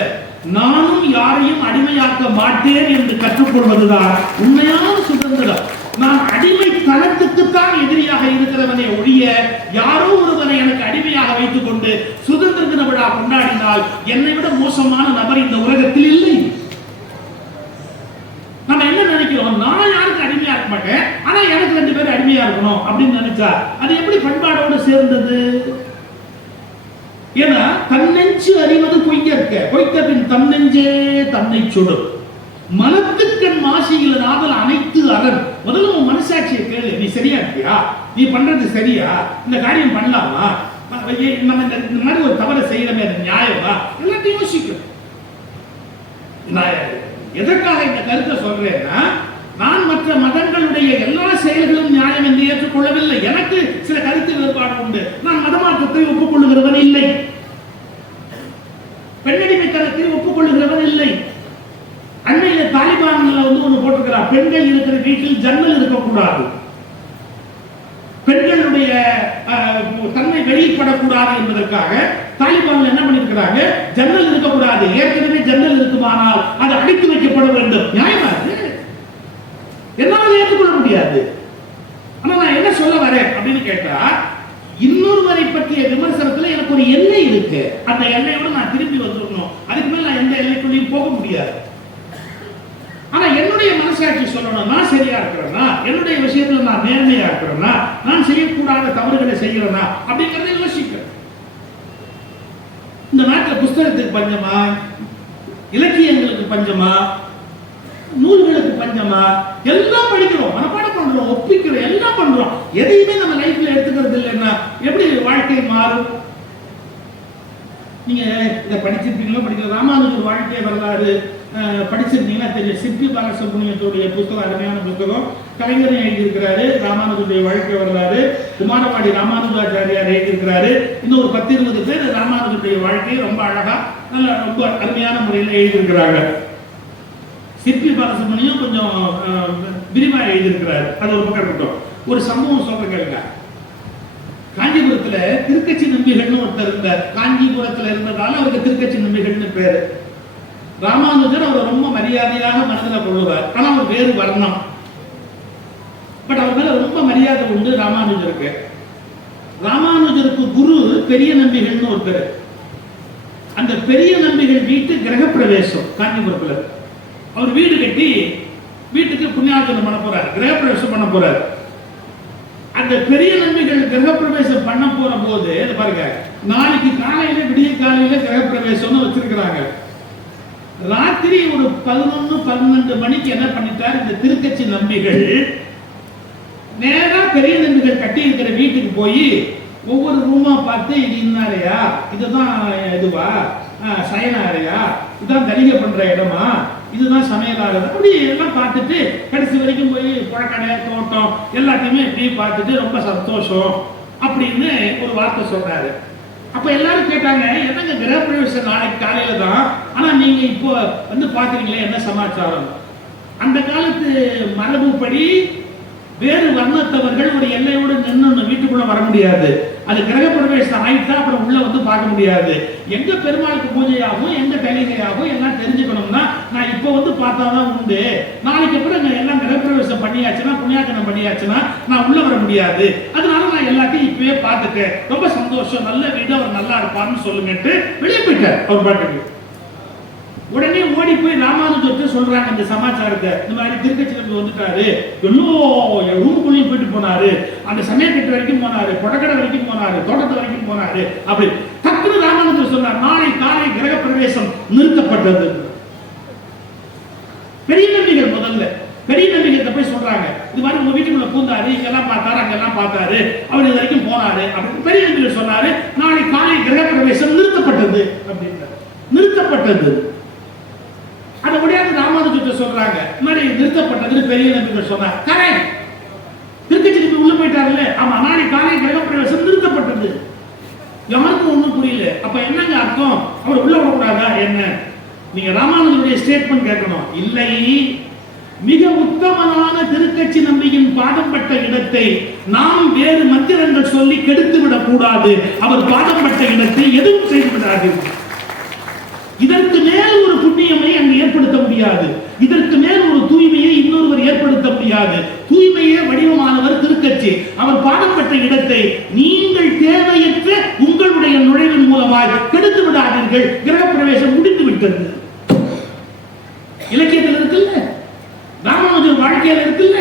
நானும் யாரையும் அடிமையாக்க மாட்டேன் என்று கற்றுக்கொள்வதுதான் உண்மையான சுதந்திரம். நான் அடிமை தளத்துக்குத்தான் எதிரியாக இருக்கிறவனே ஒழிய யாரோ ஒருவனை எனக்கு அடிமையாக வைத்துக் கொண்டு சுதந்திர தின விழா கொண்டாடினால் என்னை விட மோசமான நபர் இந்த உலகத்தில் இல்லை. நம்ம என்ன நினைக்கிறோம், நான் யாருக்கு அடிமையா இருக்க மாட்டேன், ஆனா எனக்கு 2 பேர் அடிமையா இருக்கணும் அப்படின்னு நினைச்சா அது எப்படி பண்பாடோடு சேர்ந்தது? ஏன்னா தன்னெஞ்சு அறிவது பொய்யற்க, பொய்த்தபின் தன்னெஞ்சே தன்னை சுடும். மனத்துக்கண் மாசியில் நாதல் அனைத்து அரண். முதல்ல உன் மனசாட்சியை கேளு, நீ சரியா இருக்கியா, நீ பண்றது சரியா, இந்த காரியம் பண்ணலாமா, நம்ம இந்த மாதிரி ஒரு தவறை செய்யறமே நியாயமா, எல்லாத்தையும் யோசிக்கணும். எதற்காக இந்த கருத்தை சொல்றேன்னா, நான் மற்ற மதங்களுடைய எல்லா செயல்களும் நியாயம் என்று ஏற்றுக்கொள்ளவில்லை. எனக்கு சில கருத்து வேறுபாடு உண்டு. நான் மதமாற்றத்தை ஒப்புக்கொள்ளுகிறவன் இல்லை, பெண்ணடிமைத்தனத்தை ஒப்புக்கொள்ளுகிறவன் இல்லை. அன்னையில தாலிபான்ல ஒன்று போட்டிருக்கிறார், பெண்கள் இருக்கிற வீட்டில் ஜன்னல் இருக்கக்கூடாது, பெண்களுடைய தன்மை வெளிப்படக்கூடாது என்பதற்காக தாலிபான்ல என்ன பண்ணிருக்கிறாங்க, ஜன்னல் இருக்கக்கூடாது. ஏற்கனவே ஜன்னல் இருக்குமானால் அது அடித்து வைக்கப்பட வேண்டும். நியாயமா இருக்கு, என்னால ஏற்றுக்கொள்ள முடியாது. ஆனா நான் என்ன சொல்ல வரேன் அப்படின்னு கேட்டா, இன்னொருவரை பற்றிய விமர்சனத்துல எனக்கு ஒரு எல்லை இருக்கு. அந்த எல்லையோட நான் திரும்பி வந்துடணும். அதுக்கு மேல நான் எந்த எல்லைக்குள்ளேயும் போக முடியாது. ஆனா என்னுடைய மனசாட்சி சொல்லணும், நான் சரியா இருக்கிறேன்னா, என்னுடைய விஷயத்துல நான் நேர்மையா இருக்கிறேன்னா, நான் செய்யக்கூடாத தவறுகளை செய்யறேன்னா அப்படிங்கறத யோசிக்கிறேன். இந்த நாட்டில் புஸ்தகத்துக்கு பஞ்சமா, இலக்கியங்களுக்கு பஞ்சமா, நூல்களுக்கு பஞ்சமா? எல்லாம் படிக்கிறோம், மனப்பாடம் பண்றோம், ஒப்பிக்கிறோம், எல்லாம் பண்றோம். எதையுமே நம்ம லைஃப்ல எடுத்துக்கிறது இல்லைன்னா எப்படி வாழ்க்கை மாறும்? நீங்க இதை படிச்சிருப்பீங்களோ படிக்கிற ராமானுஜர் வாழ்க்கை வரலாறு படிச்சிருந்தீங்கன்னா தெரியும். சிற்பி பாலசுப்ரமணியத்துடைய புத்தகம் அருமையான புத்தகம். கலைஞர் எழுதியிருக்கிறாரு ராமானுஜருடைய வாழ்க்கை வரலாறு. குமாரபாடி ராமானுஜாச்சாரியார் எழுதியிருக்கிறாரு. இன்னும் ஒரு 10-20 பேர் ராமானுஜருடைய வாழ்க்கையை ரொம்ப அழகா நல்ல ரொம்ப அருமையான முறையில் எழுதியிருக்கிறாங்க. சிற்பி பாலசுப்ரமணியம் கொஞ்சம் விரிவா எழுதியிருக்கிறாரு. அது ஒரு பக்கம் இருக்கட்டும். ஒரு சம்பவம் சொல்ற கேளுங்க. காஞ்சிபுரத்துல திருக்கச்சி நம்பிகள்னு ஒருத்தர் இருந்தார். காஞ்சிபுரத்துல இருந்ததால அவருக்கு திருக்கச்சி நம்பிகள்னு பேரு. ராமானுஜர் அவர் ரொம்ப மரியாதையாக மனதில் கொள்ளுவார். ஆனா அவர் வேறு வர்ணம். பட் அவர் மேல ரொம்ப மரியாதை உண்டு ராமானுஜருக்கு. ராமானுஜருக்கு குரு பெரிய நம்பிகள்னு ஒருத்தர். அந்த பெரிய நம்பிகள் வீட்டு கிரக பிரவேசம் காஞ்சிபுரத்துல. அவர் வீடு கட்டி வீட்டுக்கு புண்ணியார்ச்சனை பண்ண போறார், கிரக பிரவேசம் பண்ண போறார். அந்த பெரிய நம்பிகள் கிரக பிரவேசம் பண்ண போற போது பாருங்க, நாளைக்கு காலையில விடிய காலையில கிரக பிரவேசம்னு வச்சிருக்கிறாங்க. ராத்திரி ஒரு 11-12 மணிக்கு என்ன பண்ணிட்டார் இந்த திருக்கச்சி நம்பிகள், நேரா பெரிய நம்பிகள் கட்டி இருக்கிற வீட்டுக்கு போய் ஒவ்வொரு ரூமா பார்த்து, இது இன்னாரையா, இதுதான் இதுவா சயன அறையா, இதுதான் தலிகை பண்ற இடமா, இதுதான் சமையலாக, அப்படி எல்லாம் பார்த்துட்டு கடைசி வரைக்கும் போய் புழக்கடை தோட்டம் எல்லாத்தையுமே இப்படி பார்த்துட்டு ரொம்ப சந்தோஷம் அப்படின்னு ஒரு வார்த்தை சொன்னாரு. அப்ப எல்லாரும் கேட்டாங்க, என்னங்க கிரக பிரவேசம் நாளைக்கு காலையில தான், ஆனா நீங்க இப்போ வந்து பாக்குறீங்களே என்ன சமாச்சாரம்? அந்த காலத்து மரபுப்படி வேறு வர்ணத்தவர்கள் ஒரு எல்லையோடு நின்று வீட்டுக்குள்ள வர முடியாது. அது கிரக பிரவேசம் ஆயிட்டா அப்புறம் உள்ள வந்து பார்க்க முடியாது. எங்க பெருமாளுக்கு பூஜையாகும், எங்க தலிகையாகும் எல்லாம் தெரிஞ்சுக்கணும்னா நான் இப்ப வந்து பார்த்தாதான் உண்டு. நாளைக்கு அப்புறம் எல்லாம் கிரக பிரவேசம் பண்ணியாச்சுன்னா, புண்ணியாக்கனம் பண்ணியாச்சுன்னா நான் உள்ள வர முடியாது. அதனால நான் எல்லாத்தையும் இப்பவே பார்த்துட்டேன், ரொம்ப சந்தோஷம், நல்ல வீடு, அவர் நல்லா இருப்பார்னு சொல்லுங்கட்டு வெளியே போயிட்டார் அவர் பாட்டுக்கு. உடனே ஓடி போய் ராமானுஜத்தை சொல்றாங்க இந்த சமாச்சாரத்தை, இந்த மாதிரி திருக்கச்சிலிருந்து வந்துட்டாரு, எல்லாம் ரூமுக்குள்ளேயும் போயிட்டு போனாரு, அந்த சமயக்கட்டு வரைக்கும் போனாரு, கொடக்கடை வரைக்கும் போனாரு, தோட்டத்து வரைக்கும் போனாரு. அப்படி டக்குனு ராமானுஜர் சொன்னார், நாளை காலை கிரக பிரவேசம் நிறுத்தப்பட்டது. பெரிய நம்பிகள் முதல்ல பெரிய நம்பிக்கை போய் சொல்றாங்க, இது மாதிரி உங்க வீட்டுக்குள்ள பூந்தாரு, இங்கெல்லாம் பார்த்தாரு, அங்கெல்லாம் பார்த்தாரு, அவர் இது வரைக்கும் போனாரு அப்படின்னு பெரிய நம்பிக்கை சொன்னாரு. நாளை காலை கிரக பிரவேசம் நிறுத்தப்பட்டது அப்படின்றாரு. நிறுத்தப்பட்டது. அதை முடியாது ராமானுஜத்தை சொல்றாங்க, இந்த மாதிரி நிறுத்தப்பட்டது பெரிய நம்பிக்கை சொன்னார். கரெக்ட். திருக்கச்சி உள்ள போயிட்டாருல்ல, ஆமா நாளை காலை கிரகப்பிரவேசம் நிறுத்தப்பட்டது. யாருக்கும் ஒண்ணும் புரியல. அப்ப என்னங்க அர்த்தம்? அவர் உள்ள விடக்கூடாதா என்ன? நீங்க ராமானுஜருடைய ஸ்டேட்மெண்ட் கேட்கணும். இல்லை, மிக உத்தமனான திருக்கட்சி நம்பியின் பாதம் பட்ட இடத்தை நாம் வேறு மந்திரங்கள் சொல்லி கெடுத்து விடக் கூடாது. அவர் பாதம் பட்ட இடத்தை எதுவும் செய்து விடாது. இதற்கு மேல் ஒரு புண்ணியமை அங்கு ஏற்படுத்த முடியாது. இதற்கு மேல் ஒரு தூய்மையை இன்னொருவர் ஏற்படுத்த முடியாது. தூய்மையே வடிவமானவர் திருக்கட்சி. அவர் பாடப்பட்ட இடத்தை நீங்கள் தேவையற்ற உங்களுடைய நுழைவின் மூலமாக கெடுத்து விடாதீர்கள். கிரகப்பிரவேசம் முடிந்து விட்டது. இலக்கியத்தில் இருக்குல்ல, ராமானுஜர் வாழ்க்கையில் இருக்குல்ல,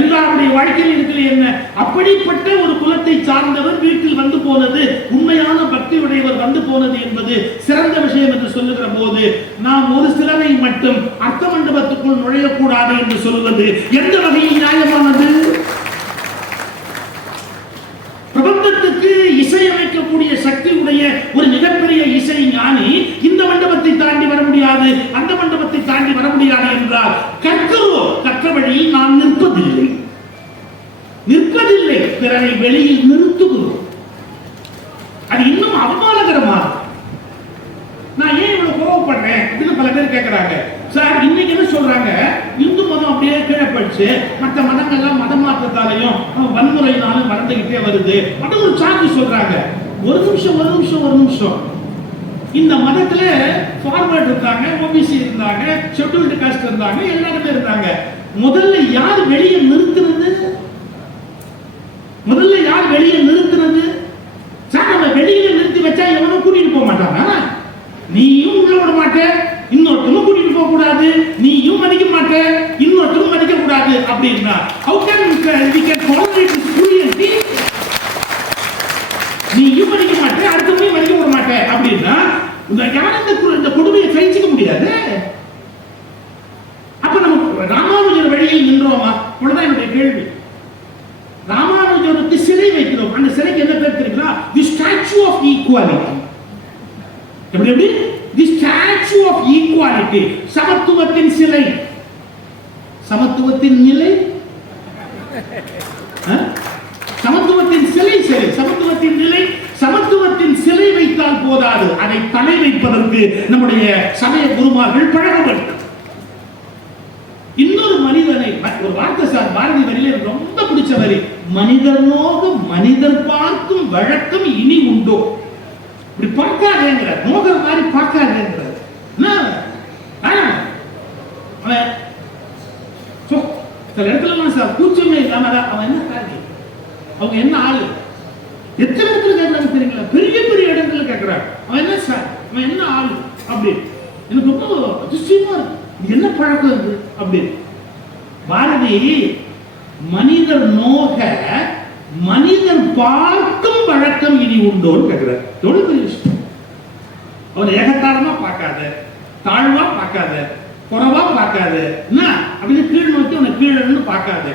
எல்லாருடைய வாழ்க்கையில் இருக்கிற என்ன? அப்படிப்பட்ட ஒரு குலத்தை சார்ந்தவர் வீட்டில் வந்து போனது, உண்மையான பக்தி உடையவர் வந்து போனது என்பது சிறந்த விஷயம் என்று சொல்லுகிற போது, நாம் ஒரு சிலரை மட்டும் அர்த்த மண்டபத்துக்குள் நுழையக்கூடாது என்று சொல்வது எந்த வகையில் நியாயமானது? பிரபந்தத்துக்கு இசையமைக்கக்கூடிய சக்தி உடைய ஒரு மிகப்பெரிய இசை ஞானி இந்த மண்டபத்தை தாண்டி வர முடியாது, அந்த மண்டபத்தை தாண்டி வர முடியாது என்றால் கற்ற வழியில் நாம் நிற்பதில்லை, பிறரை வெளியில் நிறுத்துகிறோம். அது இன்னும் அவமானகரமாக. நான் ஏன் இவ்வளவு கோவப்படுறேன் அப்படின்னு பல பேர் கேட்கிறாங்க. சார், இன்னைக்கு என்ன சொல்றாங்க, இந்து மதம் அப்படியே கீழே போயிடுச்சு, மற்ற மதங்கள்லாம் மத மாற்றத்தாலையும் வன்முறையினாலும் வளர்ந்துகிட்டே வருது அப்படின்னு ஒரு சார்ஜ் சொல்றாங்க. ஒரு நிமிஷம். இந்த மதத்துல ஃபார்வர்ட் இருந்தாங்க, ஓபிசி இருந்தாங்க, ஷெட்யூல்டு காஸ்ட் இருந்தாங்க, எல்லாருமே இருந்தாங்க. முதல்ல யார் வெளியே நிறுத்துறது? சார், நம்ம வெளியில நிறுத்தி வச்சா எவனும் கூட்டிட்டு போக மாட்டாங்க. நீயும் உள்ள விட மாட்ட, இன்னொருத்தரும் கூட்டிட்டு போக கூடாது, நீயும் மதிக்க மாட்ட, இன்னொருத்தரும் மதிக்க கூடாது அப்படின்னா how can we can tolerate this cruelty? நீயும் மதிக்க மாட்ட, அடுத்தவனையும் மதிக்க விட மாட்ட அப்படின்னா இந்த கொடுமையை சகிச்சுக்க முடியாது. அப்ப நம்ம ராமானுஜர் வழியில் நின்றோமா? இவ்வளவுதான் என்னுடைய கேள்வி. ராமானுஜருக்கு சிலை வைக்கிறோம். அந்த சிலைக்கு என்ன பேர் தெரியுமா? தி ஸ்டாச்சு ஆஃப் ஈக்குவாலிட்டி. எப்படி? தி ஸ்டாச்சு ஆஃப் ஈக்குவாலிட்டி. சமத்துவத்தின் சிலை. சமத்துவத்தின் நிலை, சமத்துவத்தின் சிலை சரி, சமத்துவத்தின் நிலை, சமத்துவத்தின் சிலை வைத்தால் போதாது, அதை தலை வைப்பதற்கு நம்முடைய சமய குருமார்கள் பழக வேண்டும். இன்னொரு மனிதனை, ஒரு வார்த்தை சார் பாரதி வரியில ரொம்ப பிடிச்ச வரி, மனிதர் நோக மனிதர் பார்க்கும் வழக்கம் இனி உண்டோ? இப்படி பார்க்காதேங்கிற, நோகிற மாதிரி பார்க்காதேங்கிற. சில இடத்துல சார் கூச்சமே இல்லாம அவன் என்ன காரணி, அவங்க என்ன ஆளு, எத்தனை இடத்துல கேட்கறாங்க தெரியுங்களா? பெரிய பெரிய இடத்துல கேட்கிறாங்க, அவன் என்ன சார், அவன் என்ன ஆளு அப்படி. எனக்கு ரொம்ப அதிசயமா இருக்கு, என்ன பழக்கம் இது அப்படின்னு. பாரதி மனிதர் நோக மனிதர் பார்க்கும் வழக்கம் இனி உண்டோன்னு கேட்கிறார். எவ்வளவு பெரிய விஷயம். அவனை ஏகத்தாளமா பார்க்காத, தாழ்வா பார்க்காத, குறவா பார்க்காத, என்ன அப்படின்னு கீழ் நோக்கி அவனை கீழே பார்க்காத.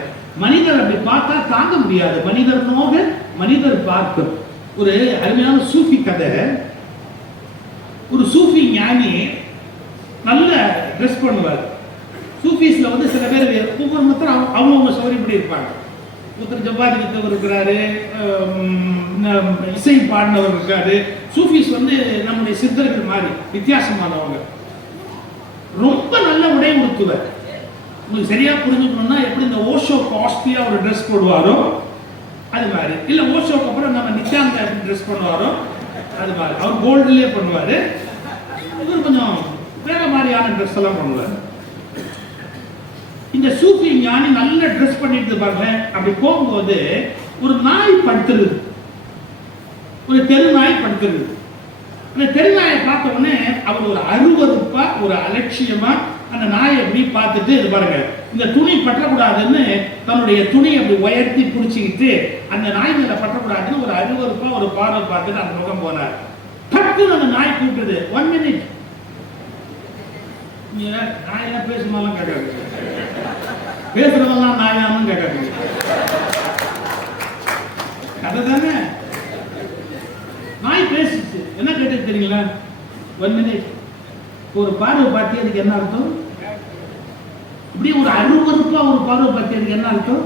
மனிதர் அப்படி பார்த்தா தாங்க முடியாது. மனிதர் நோக மனிதர் பார்க்கும். ஒரு அருமையான சூஃபி கதை. ஒரு சூஃபி ஞானி நல்ல ட்ரெஸ் பண்ணுவார். சூஃபீஸ்ல வந்து சில பேர் ஒவ்வொரு மொத்தம் அவங்க சௌரியப்படி இருப்பாங்க. ஒருத்தர் ஜப்பாதி வித்தவர் இருக்கிறாரு, இசை பாடினவர் இருக்காரு. சூஃபீஸ் வந்து நம்முடைய சித்தர்கள் மாதிரி வித்தியாசமானவங்க. ரொம்ப நல்ல உடை உடுத்துவர். உங்களுக்கு சரியா புரிஞ்சுக்கணும்னா எப்படி இந்த ஓஷோ காஸ்ட்லியா ஒரு ட்ரெஸ் போடுவாரோ அது மாதிரி, இல்ல ஓஷோக்கு அப்புறம் நம்ம நித்யானந்தா ட்ரெஸ் பண்ணுவாரோ அது மாதிரி. அவர் கோல்டுலயே பண்ணுவாரு. இவர் கொஞ்சம் வேற மாதிரியான ட்ரெஸ் எல்லாம் பண்ணுவார். இந்த சூஃபி ஞானி நல்ல ட்ரெஸ் பண்ணிட்டு பாருங்க. அப்படி போகும்போது ஒரு நாய் படுத்துருது, ஒரு தெரு நாய் படுத்துருது. அந்த தெரு நாயை பார்த்த உடனே அவர் ஒரு அருவருப்பா ஒரு அலட்சியமா அந்த நாயை எப்படி பார்த்துட்டு, இது பாருங்க இந்த துணி பற்றக்கூடாதுன்னு தன்னுடைய துணியை அப்படி உயர்த்தி பிடிச்சிக்கிட்டு அந்த நாய் மேல பற்றக்கூடாதுன்னு ஒரு அருவருப்பா ஒரு பார்வை பார்த்துட்டு அந்த முகம் போனார். பட்டுன்னு அந்த நாய் கூப்பிடுது, 1 minute. நாய் எல்லாம் பேசுமாலாம் கேட்காது, பேசுறதெல்லாம் நாயான்னு கேட்காது. கதை தானே. நாய் பேசிச்சு. என்ன கேட்டது தெரியுங்களா? 1 minute. ஒரு பார்வை பார்த்து அதுக்கு என்ன அர்த்தம்? இப்படி ஒரு அருவருப்பா ஒரு பார்வை பார்த்து அதுக்கு என்ன அர்த்தம்?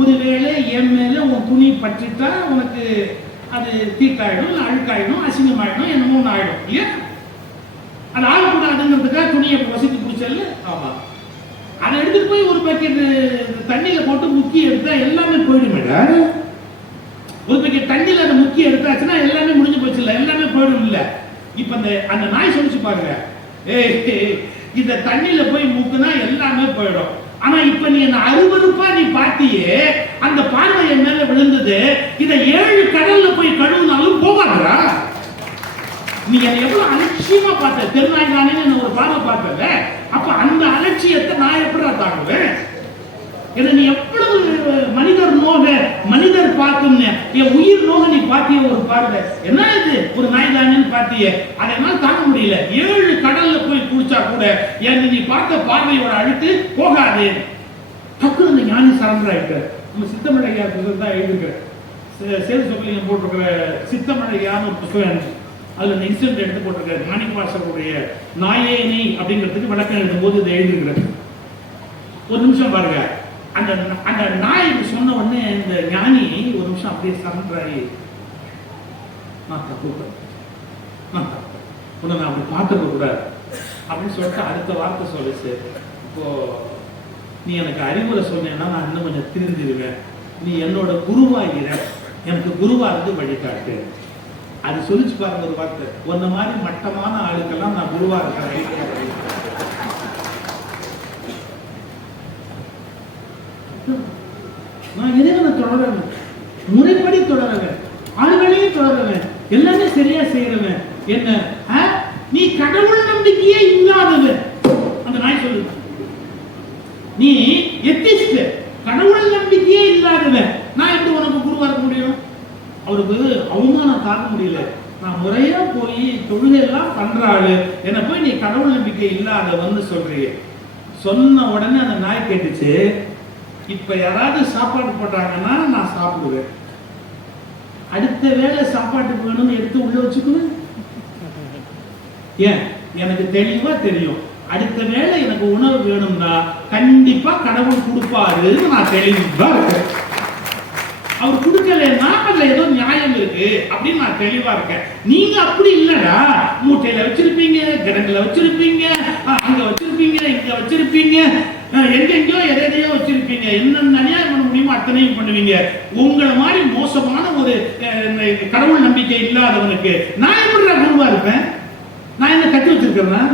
ஒருவேளை என் மேல உன் துணி பற்றிட்டா உனக்கு அது தீட்டாயிடும், அழுக்காயிடும், அசிங்கமாயிடும், என்னமோ ஒன்று ஆயிடும். ஏன் அது ஆகக்கூடாதுங்கிறதுக்காக துணியை வசதி பிடிச்சல. ஆமா, அதை எடுத்துட்டு போய் ஒரு பக்கெட் தண்ணியில போட்டு முக்கி எடுத்தா எல்லாமே போயிடுமே. ஒரு பக்கெட் தண்ணியில அதை முக்கி எடுத்தாச்சுன்னா எல்லாமே முடிஞ்சு போச்சு இல்ல, எல்லாமே போயிடும் இல்ல. இப்ப அந்த நாய் சொல்லிச்சு பாருங்க, இந்த தண்ணியில போய் முக்குனா எல்லாமே போயிடும். ஆனா இப்ப நீ என்ன அருவருப்பா நீ பாத்தியே, அந்த பார்வை என் மேல விழுந்தது, இதை 7 கடல்ல போய் கழுவுனாலும் போகாதா? நீ என்ன எவ்வளவு அலட்சியமா பார்த்த, தெருநாய் தானே ஒரு பார்வை பார்த்தல, அப்ப அந்த அலட்சியத்தை நான் எப்படி தாங்குவேன்? என்ன நீ எவ்வளவு மனிதர் நோக, மனிதர் பார்க்கும் என் உயிர் நோக நீ பாத்திய ஒரு பார்வை, என்ன இது ஒரு நாய் தானேன்னு பாத்திய, அதனால தாங்க முடியல. 7 கடல்ல போய் குடிச்சா கூட என்ன நீ பார்த்த பார்வையோட அழுத்து போகாது. டக்குனு அந்த ஞானி சரண்டர் ஆயிட்டார். நம்ம சித்தமழையா புத்தகம் தான் எழுதிருக்கிற, சேல் சொக்கலிங்கம் போட்டிருக்கிற சித்தமழையான்னு ஒரு புத்தகம், அதுல இந்த இன்சிடென்ட் எடுத்து போட்டிருக்காரு. மாணிக்கவாசகருடைய நாயேனி அப்படிங்கிறதுக்கு விளக்கம் எழுதும்போது இதை எழுதிருக்கிறார். ஒரு நிமிஷம் பாருங்க, அந்த நாய் சொன்ன உடனே இந்த ஞானி ஒரு நிமிஷம் அப்படியே சரண்டராகி, நான் தப்பு உன்னை நான் அப்படி பார்த்துக்க கூடாது அப்படின்னு சொல்லிட்டு அடுத்த வார்த்தை சொல்லிச்சு, இப்போ நீ எனக்கு அறிவுரை சொன்னேன்னா நான் இன்னும் கொஞ்சம் திருந்திடுவேன், நீ என்னோட குருவாகிற, எனக்கு குருவா இருந்து வழிகாட்டு. அது சொல்லிச்சு பாருங்க ஒரு வார்த்தை, ஒன்ன மாதிரி மட்டமான ஆளுக்கெல்லாம் நான் குருவா இருக்கிறேன். நான் இறைவனை தொடரவேன், முறைப்படி தொடரவேன், ஆளுகளையும் தொடரவேன், எல்லாமே சரியா செய்யறவன். என்ன நீ கடவுள் நம்பிக்கையே இல்லாதவன். அந்த நாய் சொல்லுது, நீ எத்திஸ்ட், கடவுள் நம்பிக்கையே இல்லாதவன், நான் எப்படி உனக்கு குருவா இருக்க முடியும்? அவருக்கு அவமானம் தாங்க முடியல. நான் முறையா போய் தொழுகை எல்லாம் பண்றாளு, என்ன போய் நீ கடவுள் நம்பிக்கை இல்லாதவன்னு சொல்றீங்க. சொன்ன உடனே அந்த நாய் கேட்டுச்சு, இப்ப யாராவது சாப்பாடு போட்டாங்கன்னா நான் சாப்பிடுவேன், அடுத்த வேளை சாப்பாட்டுக்கு வேணும்னு எடுத்து உள்ள வச்சுக்குவேன். ஏன் எனக்கு தெளிவா தெரியும், அடுத்த வேளை எனக்கு உணவு வேணும்னா கண்டிப்பா கடவுள் கொடுப்பாரு, நான் தெளிவா இருக்கேன். அவர் கொடுக்கலன்னா அதுல ஏதோ நியாயம் இருக்கு அப்படின்னு நான் தெளிவா இருக்கேன். நீங்க அப்படி இல்லடா, மூட்டையில வச்சிருப்பீங்க, கிடங்குல வச்சிருப்பீங்க, அங்க வச்சிருப்பீங்க, இங்க வச்சிருப்பீங்க, எங்கெங்கயோ எதையோ வச்சிருப்பீங்க, என்னென்ன அநியாயம் பண்ண முடியுமோ அத்தனையும் பண்ணுவீங்க. உங்களை மாதிரி மோசமான ஒரு கடவுள் நம்பிக்கை இல்லாதவனுக்கு நான் எப்படி குருவா இருப்பேன்? நான் என்ன கட்டி வச்சிருக்கிறேன்னா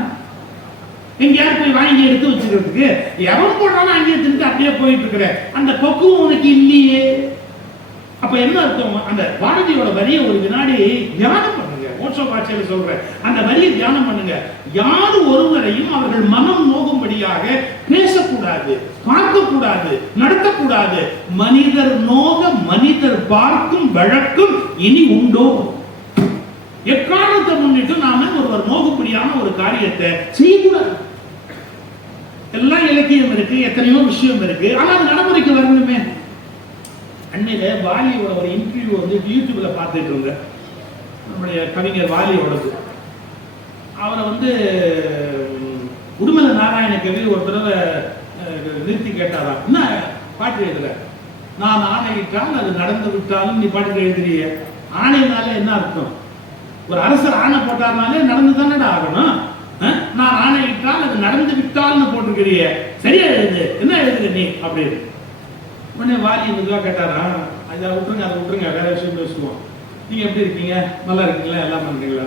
எங்கேயாவது போய் வாங்கி எடுத்து வச்சுக்கிறதுக்கு? எவன் போனாலும் அங்கேயே திருந்து அப்படியே போயிட்டு இருக்கிற அந்த பக்குவம் உனக்கு இல்லையே. அப்ப என்ன அர்த்தம்? அந்த பாரதியோட வரியை ஒரு வினாடி தியானம் பண்ணுங்க. மோட்ச பாட்சியில சொல்ற அந்த வரியை தியானம் பண்ணுங்க. யார் ஒருவரையும் அவர்கள் மனம் நோகும்படியாக பேசக்கூடாது, பார்க்கக்கூடாது, நடத்தக்கூடாது. மனிதர் நோக மனிதர் பார்க்கும் வழக்கம் இனி உண்டோ? எக்காரணத்தை முன்னிட்டு நாம ஒருவர் நோகும்படியான ஒரு காரியத்தை செய்யக்கூடாது. எல்லாம் இலக்கியம் இருக்கு, எத்தனையோ விஷயம் இருக்கு, ஆனா அது நடைமுறைக்கு வரணுமே. அன்னையில வாலியோட ஒரு இன்டர்வியூ வந்து யூடியூப்ல பார்த்துட்டு இருந்த நம்முடைய கவிஞர் வாலியோடது. அவரை வந்து உடுமலை நாராயண கவி ஒரு தடவை நிறுத்தி கேட்டாரா, என்ன பாட்டு எழுதுற, நான் ஆணையிட்டால் அது நடந்து விட்டாலும் நீ பாட்டுக்கு எழுதுறிய, ஆணையினால என்ன அர்த்தம்? ஒரு அரசர் ஆணை போட்டாருனாலே நடந்து தானே ஆகணும். நான் ஆணையிட்டால் அது நடந்து விட்டால்னு போட்டிருக்கிறிய, சரியா எழுது, என்ன எழுதுற நீ அப்படின்னு. உடனே வாலி மெதுவாக கேட்டாரா, அதை விட்டுருங்க, வேற விஷயம் பேசுவோம். நீங்க எப்படி இருக்கீங்க, நல்லா இருக்கீங்களா, எல்லாம் பண்றீங்களா?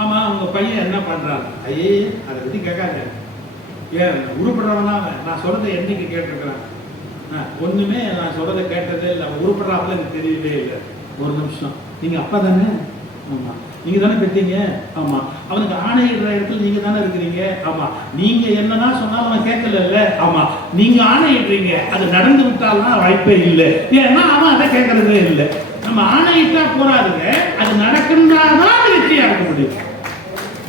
ஆமா, உங்க பையன் என்ன பண்றாங்க? ஐயே, அதை பத்தி கேட்காத. ஏன் உருப்படுறவனா? நான் சொல்றதை என்னைக்கு கேட்டிருக்கிறேன்? ஒண்ணுமே நான் சொல்றதை கேட்டதே இல்லை. உருப்படுறாப்புல எனக்கு தெரியவே இல்லை. ஒரு நிமிஷம், நீங்க அப்பா தானே? ஆமா. நீங்க தானே பெற்றீங்க? ஆமா. அவனுக்கு ஆணையிடுற இடத்துல நீங்க தானே இருக்கிறீங்க? ஆமா. நீங்க என்னதான் சொன்னாலும் அவன் கேட்கல. ஆமா. நீங்க ஆணையிடுறீங்க, அது நடந்து விட்டால்தான் வாய்ப்பே இல்லை. ஏன்னா அவன் அதை கேட்கறதே இல்லை. நம்ம ஆணையிட்டா போறாதுங்க, அது நடக்கின்றாதான் வெற்றியா இருக்க முடியும்.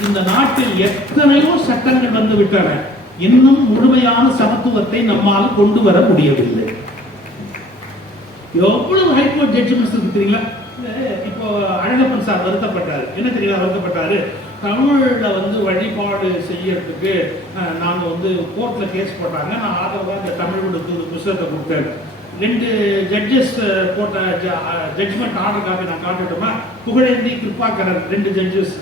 இந்த நாட்டில் எத்தனையோ சட்டங்கள் வந்து விட்டன, இன்னும் முழுமையான சமத்துவத்தை நம்மால் கொண்டு வர முடியவில்லை. எவ்வளவு ஹைகோர்ட் ஜட்ஜ்மெண்ட்ஸ் இருக்கு தெரியுங்களா? இப்போ அழகப்பன் சார் வருத்தப்பட்டாரு. என்ன தெரியல வருத்தப்பட்டாரு, தமிழ்ல வந்து வழிபாடு செய்யறதுக்கு நாங்க வந்து கோர்ட்ல கேஸ் போட்டாங்க, நான் ஆதரவா இந்த தமிழ் புத்தகத்தை கொடுத்தேன். 2 ஜட்ஜஸ் போட்ட ஜட்ஜ்மெண்ட் ஆர்டர் காப்பி நான் காட்டட்டுமா? புகழேந்தி கிருபாகரன் 2 ஜட்ஜஸ்.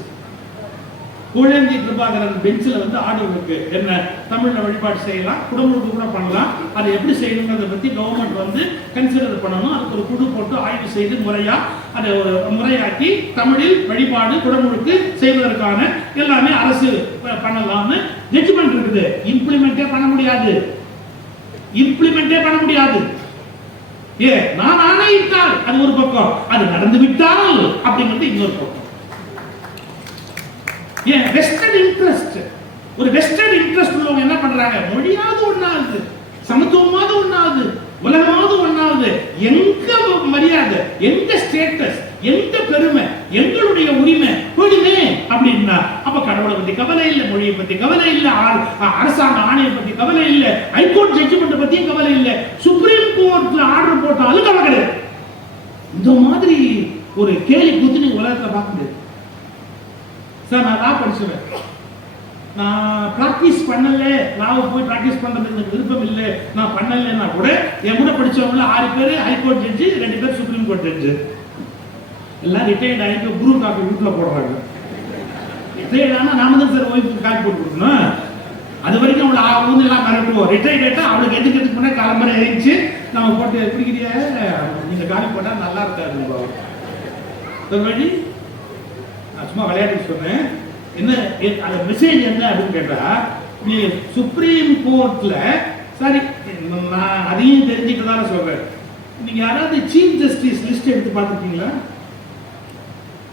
புகழேந்தி கிருபாகரன் பெஞ்சில் வந்து ஆர்டர் இருக்கு, என்ன தமிழ்ல வழிபாடு செய்யலாம், குடும்பத்துக்கு கூட பண்ணலாம், அதை எப்படி செய்யணுங்கிறத பத்தி கவர்மெண்ட் வந்து கன்சிடர் பண்ணணும். அதுக்கு ஒரு குழு போட்டு ஆய்வு செய்து முறையா அதை ஒரு முறையாக்கி தமிழில் வழிபாடு குடமுழுக்கு செய்வதற்கான எல்லாமே அரசு பண்ணலாம்னு ஜட்ஜ்மெண்ட் இருக்குது. இம்ப்ளிமெண்டே பண்ண முடியாது. நான் ஆணையிட்டால் அது ஒரு பக்கம், அது நடந்து விட்டால் அப்படிங்கிறது இன்னொரு பக்கம். வெஸ்டர்ன் இன்ட்ரெஸ்ட், ஒரு வெஸ்டர்ன் இன்ட்ரெஸ்ட் உள்ளவங்க என்ன பண்றாங்க? மொழியாவது ஒண்ணாவது, சமத்துவமாவது ஒண்ணாவது, உலகமாவது ஒண்ணாவது, எங்க மரியாதை, எங்க ஸ்டேட்டஸ், எந்த பெருமை, எங்களுடைய உரிமை போடுமே அப்படின்னா அப்ப கடவுளை பத்தி கவலை இல்லை, மொழியை பத்தி கவலை இல்லை, அரசாங்க ஆணையை பத்தி கவலை இல்லை, ஹைகோர்ட் ஜட்ஜ்மெண்ட் பத்தியும் கவலை இல்லை, சுப்ரீம் கோர்ட்ல ஆர்டர் போட்டாலும் கவலை கிடையாது. இந்த மாதிரி ஒரு கேலி கூத்து நீங்க உலகத்துல பார்க்க முடியாது. சார் நான் லா படிச்சுவேன், நான் பிராக்டிஸ் பண்ணல, லாவை போய் பிராக்டிஸ் பண்றதுக்கு எனக்கு விருப்பம் இல்லை, நான் பண்ணலன்னா கூட என் கூட படிச்சவங்கள 6 பேர் ஹைகோர்ட் ஜட்ஜி, 2 பேர் சுப்ரீம் கோர்ட் ஜட்ஜி, எல்லாம் ரிட்டையர்ட் ஆகிட்டு குரு காப்பி வீட்டில் போடுறாங்க. ரிட்டையர்ட் ஆனால் நாம தான் சார் ஒய்ஃபுக்கு காப்பி போட்டு கொடுக்கணும். அது வரைக்கும் அவளை வந்து எல்லாம் மிரட்டுவோம். ரிட்டையர்ட் ஆகிட்டா அவளுக்கு எதுக்கு முன்னே காலம்பரை எழுந்துச்சு நம்ம போட்டு பிடிக்கிறிய நீங்க காப்பி போட்டால் நல்லா இருக்காது வழி. நான் சும்மா விளையாட்டு சொன்னேன். என்ன அந்த மெசேஜ் என்ன அப்படின்னு கேட்டா, நீ சுப்ரீம் கோர்ட்ல சரி நான் அதையும் தெரிஞ்சுக்கிறதால சொல்றேன். நீங்க யாராவது சீஃப் ஜஸ்டிஸ் லிஸ்ட் எடுத்து பார்த்துருக்கீங்களா?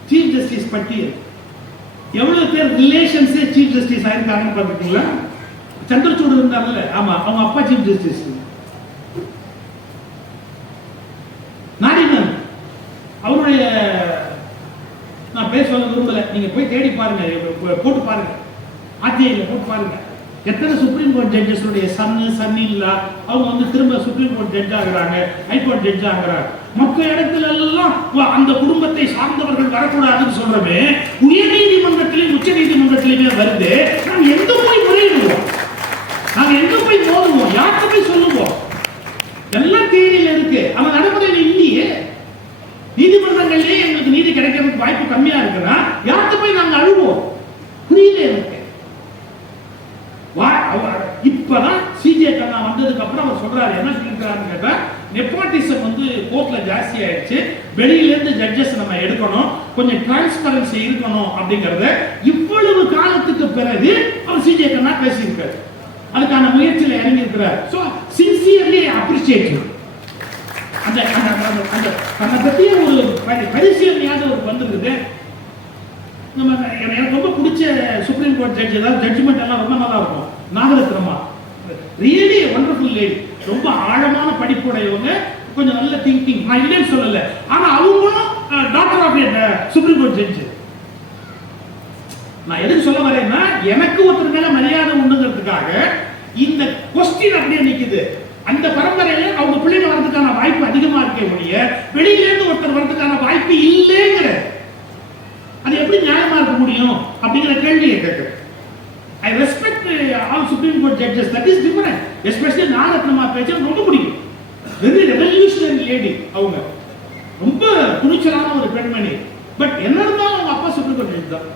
சீஃப் ஜஸ்டிஸ் பட்டியல் எவ்வளவு பேர் ரிலேஷன்ஸ் சீஃப் ஜஸ்டிஸ் ஆயிருக்காங்கன்னு பார்த்துருக்கீங்களா? சந்திரசூட் இருந்தாங்கல்ல, ஆமா, அவங்க அப்பா சீஃப் ஜஸ்டிஸ். நாரிமன் அவருடைய, நான் பேச சொல்ல விரும்பல, நீங்க போய் தேடி பாருங்க, போட்டு பாருங்க, ஆர்டிஐல போட்டு பாருங்க. எத்தனை சுப்ரீம் கோர்ட் ஜட்ஜஸுடைய சன் இல்ல அவங்க வந்து திரும்ப சுப்ரீம் கோர்ட் ஜட்ஜ் ஆகுறாங்க, ஹைகோர்ட் ஜட்ஜ் ஆகுறாங்க. மற்ற இடத்துல எல்லாம் அந்த குடும்பத்தை சார்ந்தவர்கள் வரக்கூடாதுன்னு சொல்றமே, உயர் நீதிமன்றத்திலையும் உச்ச நீதிமன்றத்திலுமே வருது. நாம் எங்க போய் முறையிடுவோம்? நாங்க எங்க போய் மோதுவோம்? யார்கிட்ட போய் சொல்லுவோம்? எல்லாம் தேதியில இருக்கு, ஆனா நடைமுறையில் இல்லையே. நீதிமன்றங்களிலே எங்களுக்கு நீதி கிடைக்கிறதுக்கு வாய்ப்பு கம்மியா இருக்குன்னா யார்கிட்ட போய் நாங்க அழுவோம்? புரியல எனக்கு. இப்பதான் சிஜே கண்ணா வந்ததுக்கு அப்புறம் அவர் சொல்றாரு, என்ன சொல்லிருக்காருன்னு கேட்டா, நெப்போட்டிசம் வந்து கோர்ட்ல ஜாஸ்தி ஆயிடுச்சு, வெளியில இருந்து ஜட்ஜஸ் நம்ம எடுக்கணும், கொஞ்சம் டிரான்ஸ்பரன்சி இருக்கணும் அப்படிங்கறத இவ்வளவு காலத்துக்கு பிறகு அவர் சிஜே கண்ணா பேசியிருக்காரு. அதுக்கான முயற்சியில இறங்கி இருக்கிறார். So sincerely appreciate. அந்த அந்த தன்னை பற்றிய ஒரு பரிசீலனையாக ஒரு வந்துருக்குது. நம்ம எனக்கு ரொம்ப பிடிச்ச சுப்ரீம் கோர்ட் ஜட்ஜ், ஏதாவது ஜட்ஜ்மெண்ட் எல்லாம் ரொம்ப நல்லா இருக்கும். நாகரத்னமா ரியலி வண்டர்ஃபுல் லேடி, ரொம்ப ஆழமான படிப்புடையவங்க, கொஞ்சம் நல்ல திங்கிங். நான் இல்லைன்னு சொல்லல, ஆனா அவங்களும் doctor of supreme court judge. நான் எதுக்கு சொல்ல வரேன்னா, எனக்கு ஒருத்தர் மேல மரியாதை உண்டுங்கிறதுக்காக இந்த கொஸ்டின் அப்படியே நிக்குது. அந்த பரம்பரையில அவங்க பிள்ளைங்க வரதுக்கான வாய்ப்பு அதிகமா இருக்கே ஒழிய வெளியில இருந்து ஒருத்தர் வரதுக்கான வாய்ப்பு இல்லைங்கிற, அது எப்படி நியாயமா இருக்க முடியும் அப்படிங்கிற கேள்வியை கேட்கிறேன். I respect all Supreme Court judges, that is different. Especially நாகரத்னமா பேச்ச ரொம்ப பிடிக்கும். வெரி ரெவல்யூஷனரி லேடி அவங்க, ரொம்ப துணிச்சலான ஒரு பெண்மணி. பட் என்ன இருந்தாலும் அவங்க அப்பா சுப்ரீம் கோர்ட் ஜட்ஜ் தான்.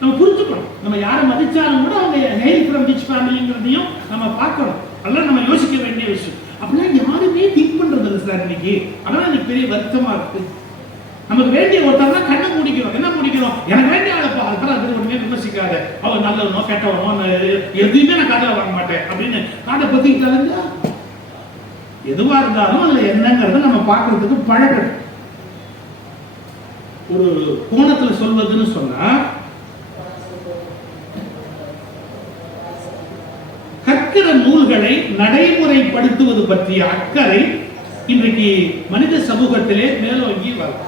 நம்ம புரிஞ்சுக்கணும், நம்ம யாரை மதிச்சாலும் கூட அவங்க ஹெயில் ஃப்ரம் விச் ஃபேமிலிங்கிறதையும் நம்ம பார்க்கணும். அதெல்லாம் நம்ம யோசிக்க வேண்டிய விஷயம். அப்படிலாம் யாருமே திங்க் பண்றது இல்லை சார் இன்னைக்கு. அதெல்லாம் எனக்கு பெரிய வருத்தமா இருக்கு. நமக்கு வேண்டிய ஒருத்தர் கண்ணை முடிக்கணும். என்ன முடிக்கணும்? எனக்கு வேண்டிய ஆளப்பா, அதுக்கப்புறம் அது ஒண்ணுமே விமர்சிக்காத, அவன் நல்லவனோ கெட்டவனோ எதுவுமே நான் காதல வாங்க மாட்டேன் அப்படின்னு காதை பத்திக்கிட்டாலுங்க. எதுவா இருந்தாலும் அதுல என்னங்கிறத நம்ம பார்க்கறதுக்கு பழகணும். ஒரு கோணத்துல சொல்வதுன்னு சொன்னா, கற்கிற நூல்களை நடைமுறைப்படுத்துவது பற்றிய அக்கறை இன்றைக்கு மனித சமூகத்திலே மேலோங்கி வரும்.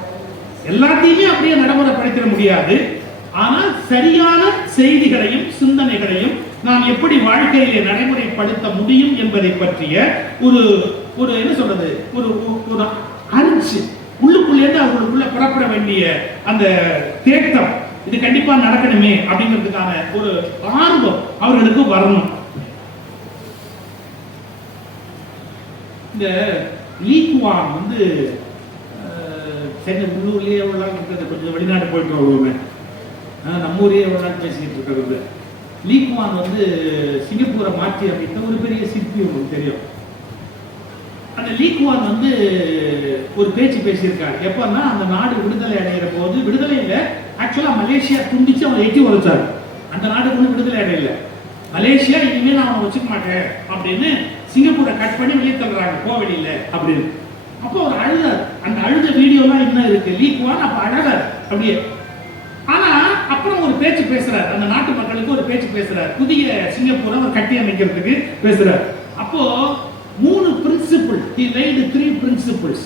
எல்லாத்தையுமே அப்படியே நடைமுறைப்படுத்த முடியாது, ஆனால் சரியான செய்திகளையும் சிந்தனைகளையும் நாம் எப்படி வாழ்க்கையிலே நடைமுறைப்படுத்த முடியும் என்பதை பற்றிய ஒரு என்ன சொல்றது, ஒரு அரிச்சு உள்ளுக்குள்ளேருந்து அவர்களுக்குள்ள புறப்பட வேண்டிய அந்த தேட்டம், இது கண்டிப்பா நடக்கணுமே அப்படிங்கிறதுக்கான ஒரு ஆர்வம் அவர்களுக்கு வரணும். இந்த லீக்குவான் வந்து சென்னை உள்ளூர்லேயே எவ்வளோ நாள் இருக்கிறது, கொஞ்சம் வெளிநாடு போயிட்டு வருவோமே, நம்ம ஊரே எவ்வளோ நாள் பேசிக்கிட்டு இருக்கிறது. லீக்குவான் வந்து சிங்கப்பூரை மாற்றி அமைத்த ஒரு பெரிய சிற்பி, உங்களுக்கு தெரியும். அந்த லீக்குவான் வந்து ஒரு பேச்சு பேசியிருக்காரு. எப்பன்னா அந்த நாடு விடுதலை அடைகிற போது, விடுதலை இல்லை, ஆக்சுவலா மலேசியா துண்டிச்சு அவனை எட்டி உரைச்சாரு. அந்த நாடு ஒன்றும் விடுதலை அடையல. மலேசியா இனிமேல் நான் அவனை வச்சுக்க மாட்டேன் அப்படின்னு சிங்கப்பூரை கட் பண்ணி வெளியே தள்ளுறாங்க, கோவெளியில அப்படின்னு. அப்போ அவர் அழுதார். அந்த அழுத வீடியோலாம் என்ன இருக்கு, லீக்குவான் அப்ப அழகார் அப்படியே. ஆனா அப்புறம் ஒரு பேச்சு பேசுறாரு, அந்த நாட்டு மக்களுக்கு ஒரு பேச்சு பேசுறாரு, புதிய சிங்கப்பூரை அவர் கட்டி அமைக்கிறதுக்கு பேசுறாரு. அப்போ 3 பிரின்சிபிள், he laid 3 principles.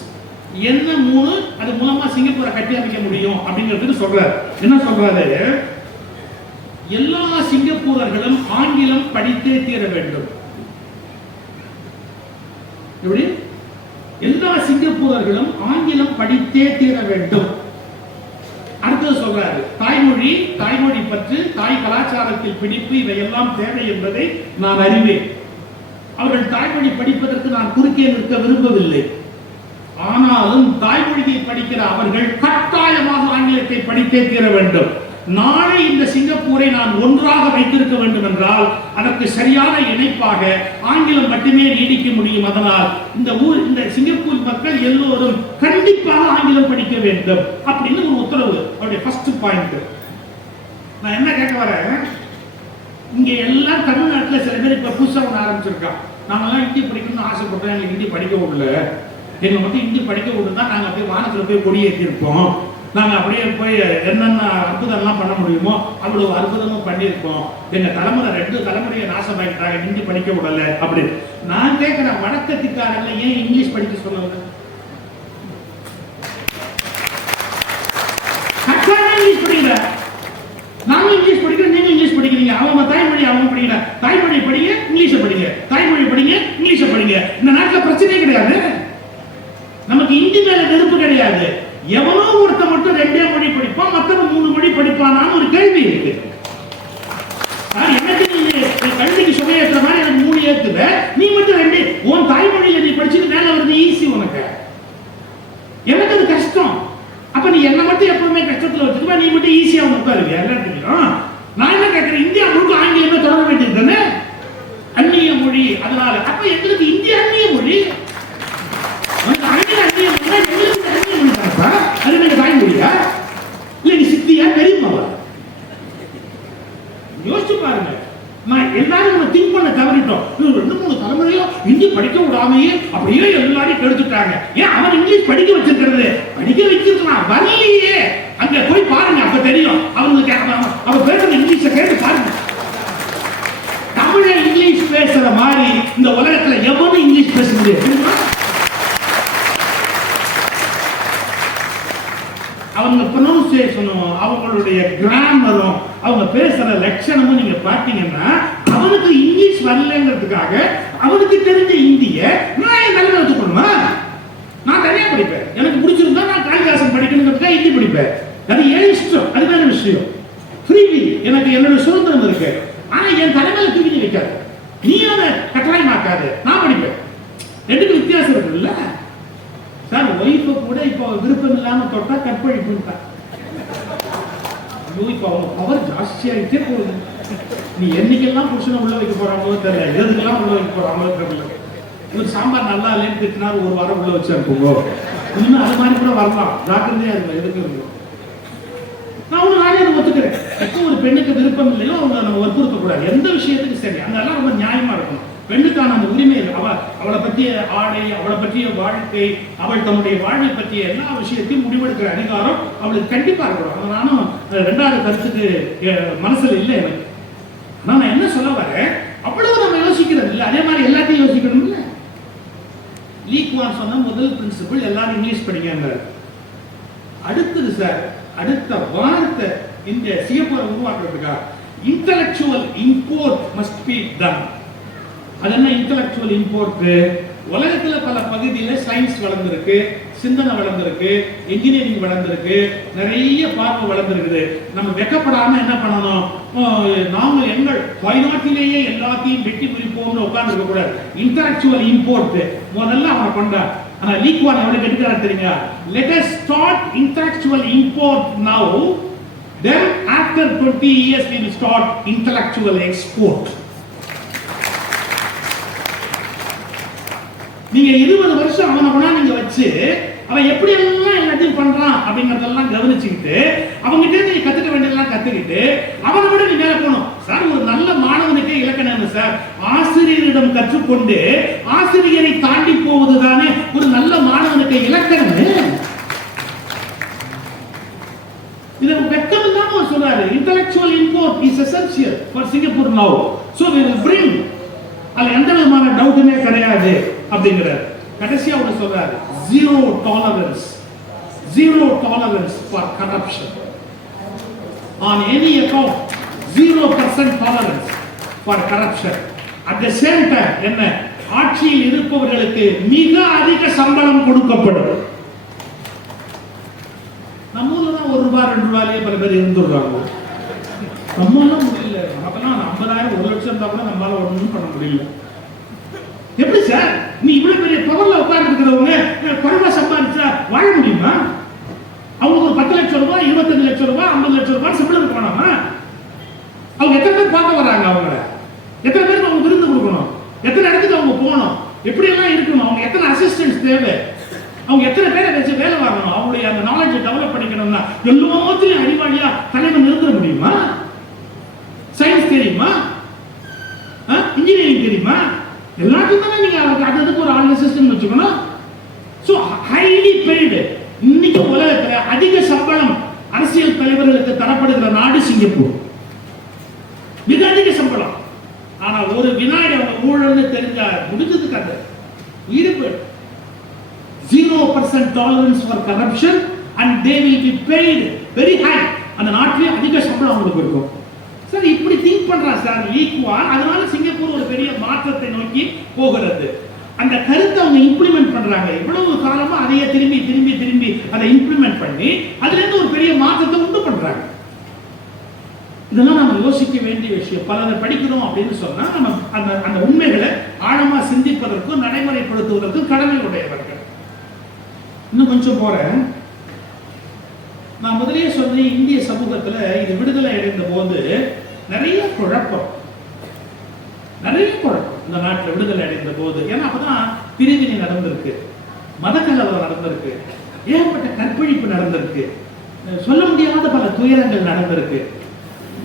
என்ன 3, அது மூலமா சிங்கப்பூரை கட்டி அமைக்க முடியும் அப்படிங்கிறதுக்கு சொல்றாரு. என்ன சொல்றாரு, எல்லா சிங்கப்பூரர்களும் ஆங்கிலம் படித்தே தீர வேண்டும். எப்படி? எல்லா சிங்கப்பூரர்களும் ஆங்கிலம் படித்தே தீர வேண்டும். அடுத்தது சொல்றாரு, தாய்மொழி, தாய்மொழி பற்று, தாய் கலாச்சாரத்தில் பிடிப்பு, இவையெல்லாம் தேவை என்பதை நான் அறிவேன். அவர்கள் தாய்மொழி படிப்பதற்கு நான் குறுக்கே நிற்க விரும்பவில்லை. ஆனாலும் தாய்மொழியை படிக்கிற அவர்கள் கட்டாயமாக ஆங்கிலத்தை படித்தே தீர வேண்டும். நாளை இந்த சிங்கப்பூரை நான் ஒன்றாக வைத்திருக்க வேண்டும் என்றால் அதற்கு சரியான இணைப்பாக ஆங்கிலம் மட்டுமே நீடிக்க முடியும். அதனால் இந்த சிங்கப்பூர் மக்கள் எல்லோரும் கண்டிப்பாக ஆங்கிலம் படிக்க வேண்டும் அப்படின்னு ஒரு உத்தரவு, அவருடைய ஃபர்ஸ்ட் பாயிண்ட். நான் என்ன கேட்க வரேன், இங்க எல்லாம் தமிழ்நாட்டில் சில பேர் இப்ப புதுசா ஒன்று ஆரம்பிச்சிருக்கான். நாங்கெல்லாம் ஹிந்தி படிக்கணும்னு ஆசைப்பட்டோம், எங்களுக்கு ஹிந்தி படிக்க விடல. எங்களை மட்டும் ஹிந்தி படிக்க விடுனா நாங்க போய் வானத்துல போய் கொடி ஏற்றிருப்போம், நாங்க அப்படியே போய் என்னென்ன அற்புதம்லாம் பண்ண முடியுமோ அவ்வளவு அற்புதமும் பண்ணியிருப்போம். எங்க தலைமுறை 2 தலைமுறையை நாசமாக்கிட்டாங்க, ஹிந்தி படிக்க விடல அப்படின்னு. நான் கேட்கிறேன், வடக்கத்திக்காரங்க ஏன் இங்கிலீஷ் படிக்க சொல்லல? இங்கிலீஷ் படிக்கிற, நாங்க இங்கிலீஷ் படிக்கிறோம், நீங்க இங்கிலீஷ் படிக்கிறீங்க. அவங்க தாய்மொழி அவங்க படிக்கிற, தாய்மொழி படிங்க, இங்கிலீஷை படிங்க, தாய்மொழி படிங்க, இங்கிலீஷை படிங்க. இந்த நாட்டில் பிரச்சனையே கிடையாது, நமக்கு ஹிந்தி மேல வெறுப்பு கிடையாது. எவனோ ஒருத்த மட்டும் 2 மொழி படிப்பான், மற்றவன் 3 மொழி படிப்பானான்னு ஒரு கேள்வி இருக்கு. எனக்கு நீ கல்விக்கு சுமையேற்ற மாதிரி எனக்கு 3 ஏத்துவ, நீ மட்டும் 2, உன் தாய்மொழியில நீ படிச்சுட்டு மேல வருது ஈஸி உனக்கு, எனக்கு அது கஷ்டம். அப்ப நீ என்ன மட்டும் எப்பவுமே கஷ்டத்துல வச்சுக்குவா, நீ மட்டும் ஈஸியா உட்காருவியா? எல்லாத்துக்கும் நான் என்ன கேட்கிறேன், இந்தியா முழுக்க ஆங்கிலமே தொடர வேண்டியது தானே, அந்நிய மொழி. அதனால அப்ப எங்களுக்கு இந்தியா அந்நிய மொழி, ஆங்கில அந்நிய மொழி, எங்களுக்கு அந்நிய மொழி தானப்பா. அது நீங்க தாய்மொழியா இல்ல நீ சித்தியா பெரியம்மாவா? யோசிச்சு பாருங்க. நான் எல்லாரும் திங்க் பண்ண தவறிட்டோம். 2-3 தலைமுறையும் இந்தி படிக்க விடாமையே அப்படியே எல்லாரையும் கெடுத்துட்டாங்க. ஏன் அவன் இங்கிலீஷ் படிக்க வச்சிருக்கிறது, படிக்க வச்சிருக்கலாம், வரலையே. அங்க போய் பாருங்க, அப்ப தெரியும் அவங்களுக்கு. அவ பேசுற இங்கிலீஷை கேட்டு பாருங்க. தமிழை இங்கிலீஷ் பேசுற மாதிரி இந்த உலகத்துல எவனும் இங்கிலீஷ் பேச முடியாது. அவங்க ப்ரொனன்சியேஷனும் அவங்களுடைய கிராமரும் அவங்க பேசுற லட்சணமும் நீங்க பாத்தீங்கன்னா, அவனுக்கு இங்கிலீஷ் வரலங்கிறதுக்காக அவனுக்கு தெரிஞ்ச இந்திய நான் என் தலைவர் எடுத்துக்கணுமா? நான் தனியா படிப்பேன், எனக்கு பிடிச்சிருந்தா நான் காளிதாசன் படிக்கணுங்கிறதுக்காக ஹிந்தி படிப்பேன், அது ஏன் இஷ்டம், அது வேற விஷயம். ஃப்ரீவி, எனக்கு என்னோட சுதந்திரம் இருக்கு. ஆனா என் தலைமையில தூக்கி வைக்காது, நீ அதை கட்டாயமாக்காது, நான் படிப்பேன். 2க்கும் வித்தியாசம் இருக்குல்ல சார். ஒய்ஃபை கூட இப்போ விருப்பம் இல்லாம தொட்டா கற்பழிப்புட்டா. ஐயோ, இப்போ அவங்க பவர் ஜாஸ்தியாகிட்டே போகுது. நீ என்னைக்கெல்லாம் புருஷனை உள்ள வைக்க போறாங்களோ தெரியல, எதுக்கெல்லாம் உள்ள வைக்க போறாங்களோ தெரியல. இவர் சாம்பார் நல்லா இல்லைன்னு திட்டினார், 1 வாரம் உள்ள வச்சு அனுப்புங்க. இன்னும் அது மாதிரி கூட வரலாம், ஜாக்கிரதையா இருக்கும். எதுக்கு இருக்கும் நானே அதை ஒத்துக்கிறேன். எப்போ ஒரு பெண்ணுக்கு விருப்பம் இல்லையோ அவங்க நம்ம வற்புறுத்த கூடாது, எந்த விஷயத்துக்கு சரி. அதெல்லாம் ரொம்ப நியாயமா இருக்கும். பெண்ணுக்கான அந்த உரிமை, அவளை பற்றிய ஆடை, அவளை பற்றிய வாழ்க்கை, அவள் தன்னுடைய வாழ்வை பற்றிய எல்லா விஷயத்தையும் முடிவெடுக்கிற அதிகாரம் அவளுக்கு கண்டிப்பா இருக்கணும். அது நானும் 2வது கருத்துக்கு மனசுல இல்லை எனக்கு. ஆனா நான் என்ன சொல்ல வரேன், அவ்வளவு நம்ம யோசிக்கிறது இல்லை, அதே மாதிரி எல்லாத்தையும் யோசிக்கணும் இல்ல. லீக்குவான் சொன்ன முதல் பிரின்சிபிள் எல்லாரும் இங்கிலீஷ் படிங்க. அடுத்தது சார், அடுத்த வார்த்தை இந்த சிங்கப்பூரை உருவாக்குறதுக்காக intellectual import must be done. அது என்ன இன்டெலக்சுவல் இம்போர்ட்? உலகத்துல பல பகுதியில சயின்ஸ் வளர்ந்திருக்கு, சிந்தனை வளர்ந்துருக்கு, இன்ஜினியரிங் வளர்ந்துருக்கு, நிறைய பார்வை வளர்ந்துருக்குது. நம்ம வெக்கப்படாம என்ன பண்ணணும், நாங்கள் எங்கள் தாய்நாட்டிலேயே எல்லாத்தையும் வெட்டி பிரிப்போம்னு உட்கார்ந்து இருக்க கூடாது. இன்டலெக்சுவல் இம்போர்ட் முதல்ல அவனை கொண்டார். ஆனா லீக்வான் எவ்வளவு கெடுக்கிறார் தெரியுங்க. Let us start intellectual import now, then after 20 years we will start intellectual export. நீங்க 20 வருஷம் அவனை நீங்க வச்சு அவன் எப்படி எல்லாம் எல்லாத்தையும் பண்றான் அப்படிங்கறதெல்லாம் கவனிச்சுக்கிட்டு அவங்ககிட்ட நீங்க கத்துக்க வேண்டியதெல்லாம் கத்துக்கிட்டு அவனை விட நீ மேல போகணும். சார், ஒரு நல்ல மாணவனுக்கே இலக்கணம் சார் ஆசிரியரிடம் கற்றுக்கொண்டு ஆசிரியரை தாண்டி போவதுதானே ஒரு நல்ல மாணவனுக்கு இலக்கணம். இத வெக்கம் இல்லாம சொல்றாரு. intellectual import is essential for Singapore now, so we will bring. அதுல எந்த விதமான டவுட்டுமே கிடையாது அப்படிங்கிறார். கடைசியா அவர் சொல்றாரு, zero tolerance for corruption on any account, 0% tolerance for corruption. at the same time என்ன, ஆட்சியில் இருப்பவர்களுக்கு மிக அதிக சம்பளம் கொடுக்கப்படும். நம்ம ஊர்ல தான் ₹1 2 பல பேர் இருந்துடுறாங்க. நம்மளால முடியல. நமக்கெல்லாம் 50,000 1 லட்சம் இருந்தா கூட நம்மளால ஒண்ணும் பண்ண முடியல. எப்படி சார், நீ இவ்வளவு பெரிய பவர்ல உட்கார்ந்து இருக்கிறவங்க குறைவா சம்பாதிச்சா வாழ முடியுமா? அவங்களுக்கு ஒரு 10 லட்சம் ரூபாய், 25 லட்சம் ரூபாய், 50 லட்சம் ரூபாய் சம்பளம் இருக்கணுமா? அவங்க எத்தனை பேர் பார்க்க வராங்க? அவங்க எத்தனை பேருக்கு அவங்க விருந்து கொடுக்கணும்? எத்தனை இடத்துக்கு அவங்க போகணும்? எப்படி எல்லாம் இருக்கணும்? அவங்க எத்தனை அசிஸ்டன்ஸ் தேவை? அவங்க எத்தனை பேரை வச்சு வேலை வாங்கணும்? அவங்களுடைய அந்த நாலேஜை டெவலப் பண்ணிக்கணும்னா எல்லாத்தையும் அறிவாளியா தலைவன் நிறுத்த முடியுமா? சயின்ஸ் தெரியுமா? இன்ஜினியரிங் தெரியுமா? எல்லாத்தையும் தானே நீங்க அதுக்கு ஒரு ஆள் சிஸ்டம் வச்சுக்கணும். So highly paid. இன்னைக்கு உலகத்துல அதிக சம்பளம் அரசியல் தலைவர்களுக்கு தரப்படுகிற நாடு சிங்கப்பூர். மிக அதிக சம்பளம். ஆனா ஒரு வினாடி அவங்க ஊழல்னு தெரிஞ்சா முடிஞ்சது கதை. ஈடுபடு 0% tolerance for corruption and they will be paid very high. அந்த நாட்டிலே அதிக சம்பளம் அவங்களுக்கு இருக்கும். சார், இப்படி திங்க் பண்றான் சார் லீக்வான். அதனால சிங்கப்பூர் ஒரு பெரிய மாற்றத்தை நோக்கி போகிறது. அந்த கருத்தை அவங்க இம்ப்ளிமெண்ட் பண்றாங்க. இவ்வளவு காலமா அதையே திரும்பி திரும்பி திரும்பி அதை இம்ப்ளிமெண்ட் பண்ணி அதுல இருந்து ஒரு பெரிய மாற்றத்தை உண்டு பண்றாங்க. இதெல்லாம் நம்ம யோசிக்க வேண்டிய விஷயம். பலரை படிக்கணும் அப்படின்னு சொன்னா நம்ம அந்த உண்மைகளை ஆழமா சிந்திப்பதற்கும் நடைமுறைப்படுத்துவதற்கும் கடமை உடையவர்கள். இன்னும் கொஞ்சம் போறேன். நான் முதலே சொன்னேன், இந்திய சமூகத்துல இது விடுதலை அடைந்த போது நிறைய குழப்பம் இந்த நாட்டில் விடுதலை அடைந்த போது. ஏன்னா அப்பதான் பிரிவினை நடந்திருக்கு, மதக்கலவரம் நடந்திருக்கு, ஏகப்பட்ட கற்பழிப்பு நடந்திருக்கு, சொல்ல முடியாத பல துயரங்கள் நடந்திருக்கு.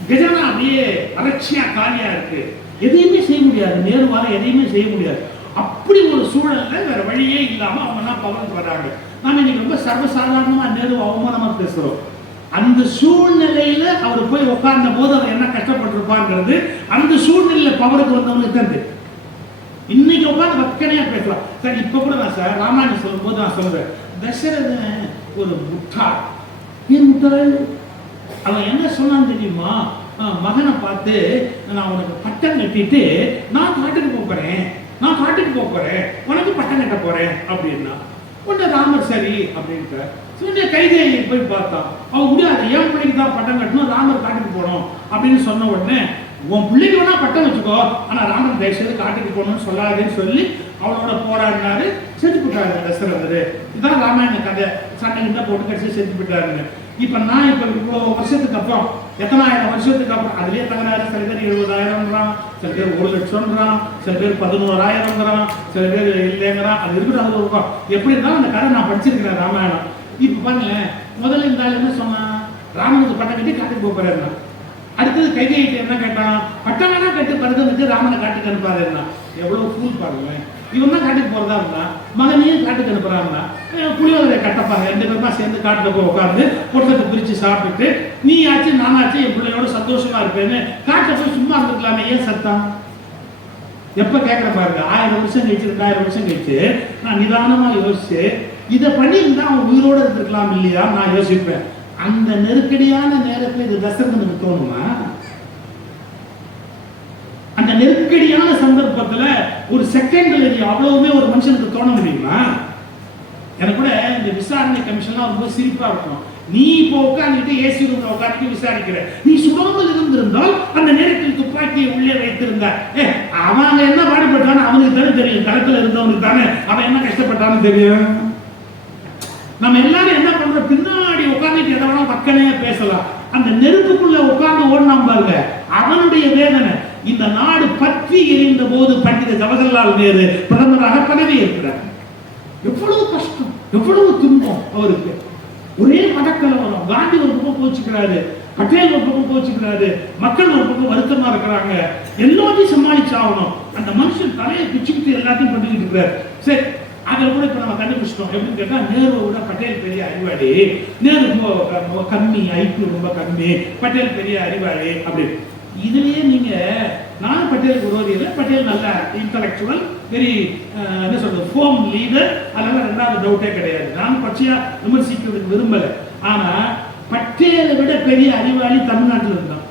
கஜானா அப்படியே வறட்சியா காலியா இருக்கு, எதையுமே செய்ய முடியாது, நேருவார எதையுமே செய்ய முடியாது. அப்படி ஒரு சூழல்ல வேற வழியே இல்லாம அவங்க எல்லாம் பவருக்கு வராங்க. நாம இன்னைக்கு ரொம்ப சர்வசாதாரணமா நேரு அவமானமா பேசுறோம். அந்த சூழ்நிலையில அவர் போய் உட்கார்ந்த போது அவர் என்ன கஷ்டப்பட்டிருப்பாங்கிறது அந்த சூழ்நிலையில பவருக்கு வந்தவங்களுக்கு தான். இன்னைக்கு உட்கார்ந்து வக்கனையா பேசலாம் சார். இப்ப கூட நான் சார் ராமாயணம் சொல்லும் போது நான் சொல்றேன், தசரதன் ஒரு முட்டாள். ஏன் முட்டாள்? அவன் என்ன சொன்னான்னு தெரியுமா? மகனை பார்த்து நான் உனக்கு பட்டம் கட்டிட்டு நான் காட்டுக்கு போறேன், உனக்கு பட்டம் கட்ட போறேன் அப்படின்னா உடனே ராமர் சரி அப்படின்ட்டு சொன்ன கைதியை போய் பார்த்தான். அவன் முடியாது, என் பிள்ளைக்கு தான் பட்டம் கட்டணும், ராமர் காட்டுக்கு போகணும் அப்படின்னு சொன்ன உடனே உன் பிள்ளைக்கு வேணா பட்டம் வச்சுக்கோ, ஆனா ராமர் தயவுசெய்து காட்டுக்கு போகணும்னு சொல்லாதுன்னு சொல்லி அவனோட போராடினாரு. செத்து போட்டாரு தசரதர். இதுதான் ராமாயண கதை. சண்டை கிட்ட போட்டு கடைசி செத்து போட்டாருங்க. இப்ப நான் இவ்வளவு வருஷத்துக்கு அப்புறம், எத்தனாயிரம் வருஷத்துக்கு அப்புறம் அதுலயே தகராறு. சில பேர் 70,000, சில பேர் 1 லட்சம், சில பேர் 11,000, சில பேர் இல்லைங்கிறான். அது இருக்கிற எப்படி இருந்தாலும் அந்த கதை நான் படிச்சிருக்கிறேன் ராமாயணம். இப்ப பாருங்களேன், முதல்ல இந்த ஆள் என்ன சொன்னா, ராமனுக்கு பட்டம் கட்டி காட்டுக்கு போறாருன்னா, அடுத்தது கைதியிட்டு என்ன கேட்டான், பட்டம் வேணா கட்டு பரதனுக்கு ராமனை காட்டுக்கு அனுப்பாருன்னா. எவ்வளவு ஃபூல் பாருங்களேன். இவன் தான் காட்டுக்கு போறதா இருந்தா, மகனையும் காட்டுக்கு அனுப்புறான்னா, புளியோதரை கட்டப்பாங்க. 2 பேருமா சேர்ந்து காட்டுக்கு போய் உட்காந்து பொட்டத்தை பிரிச்சு சாப்பிட்டுட்டு நீ ஆச்சு நானாச்சு என் பிள்ளையோட சந்தோஷமா இருப்பேன்னு காட்டுல போய் சும்மா இருந்துக்கலாமே. ஏன் சத்தம்? எப்ப கேட்கற பாருங்க, 1000 வருஷம் கழிச்சு 2000 வருஷம் கழிச்சு நான் நிதானமா யோசிச்சு இதை பண்ணி இருந்தா அவன் உயிரோட இருந்திருக்கலாம் இல்லையா நான் யோசிப்பேன். அந்த நெருக்கடியான நேரத்தில் இது தசரதனுக்கு தோணுமா? அந்த நெருக்கடியான சந்தர்ப்பத்துல ஒரு செகண்ட்ல அவ்வளவுமே ஒரு மனுஷனுக்கு தோண முடியுமா? எனக்கு கூட இந்த விசாரணை கமிஷன்லாம் ரொம்ப சிரிப்பா இருக்கும். நீ இப்போ உட்காந்துட்டு ஏசி ரூம்ல உட்காந்து விசாரிக்கிற, நீ சுடாமல் இருந்திருந்தால் அந்த நேரத்தில் துப்பாக்கியை உள்ளே வைத்திருந்தார். அவன் என்ன பாடுபட்டான்னு அவனுக்கு தானே தெரியும், களத்துல இருந்தவனுக்கு தானே அவன் என்ன கஷ்டப்பட்டான்னு தெரியும். நம்ம எல்லாரும் என்ன பண்றோம், பின்னாடி உட்காந்துட்டு எதனா மக்களையே பேசலாம். அந்த நெருப்புக்குள்ள உட்கார்ந்து ஓடினாம் பாருங்க, அவனுடைய வேதனை. இந்த நாடு பற்றி எரிந்த போது பண்டித ஜவஹர்லால் நேரு பிரதமராக பதவி ஏற்கிறார். எவ்வளவு கஷ்டம், எவ்வளவு துன்பம் அவருக்கு. ஒரே மதக்கலவரம். காந்தி ஒரு பக்கம் கோச்சுக்கிறாரு, பட்டேல் ஒரு பக்கம் கோச்சுக்கிறாரு, மக்கள் ஒரு பக்கம் வருத்தமா இருக்கிறாங்க. எல்லாத்தையும் சமாளிச்சாகணும். அந்த மனுஷன் தலையை பிச்சுக்கிட்டு எல்லாத்தையும் பண்ணிக்கிட்டு இருக்கிறார். சரி, அதில் கூட இப்ப நம்ம கண்டுபிடிச்சிட்டோம். எப்படின்னு கேட்டா, நேருவை விட பட்டேல் பெரிய அறிவாளி, நேரு ரொம்ப கம்மி, ஐக்கியூ ரொம்ப கம்மி, பட்டேல் பெரிய அறிவாளி அப்படி. இதுலயே நீங்க, நான் பட்டேலுக்கு விரோதி இல்லை, பட்டேல் நல்ல இன்டலெக்சுவல், வெரி என்ன சொல்றது, ஃபோம் லீடர், அதனால ரெண்டாவது டவுட்டே கிடையாது. நான் பச்சையா விமர்சிக்கிறதுக்கு விரும்பல. ஆனா பட்டேலை விட பெரிய அறிவாளி தமிழ்நாட்டில் இருந்தான்.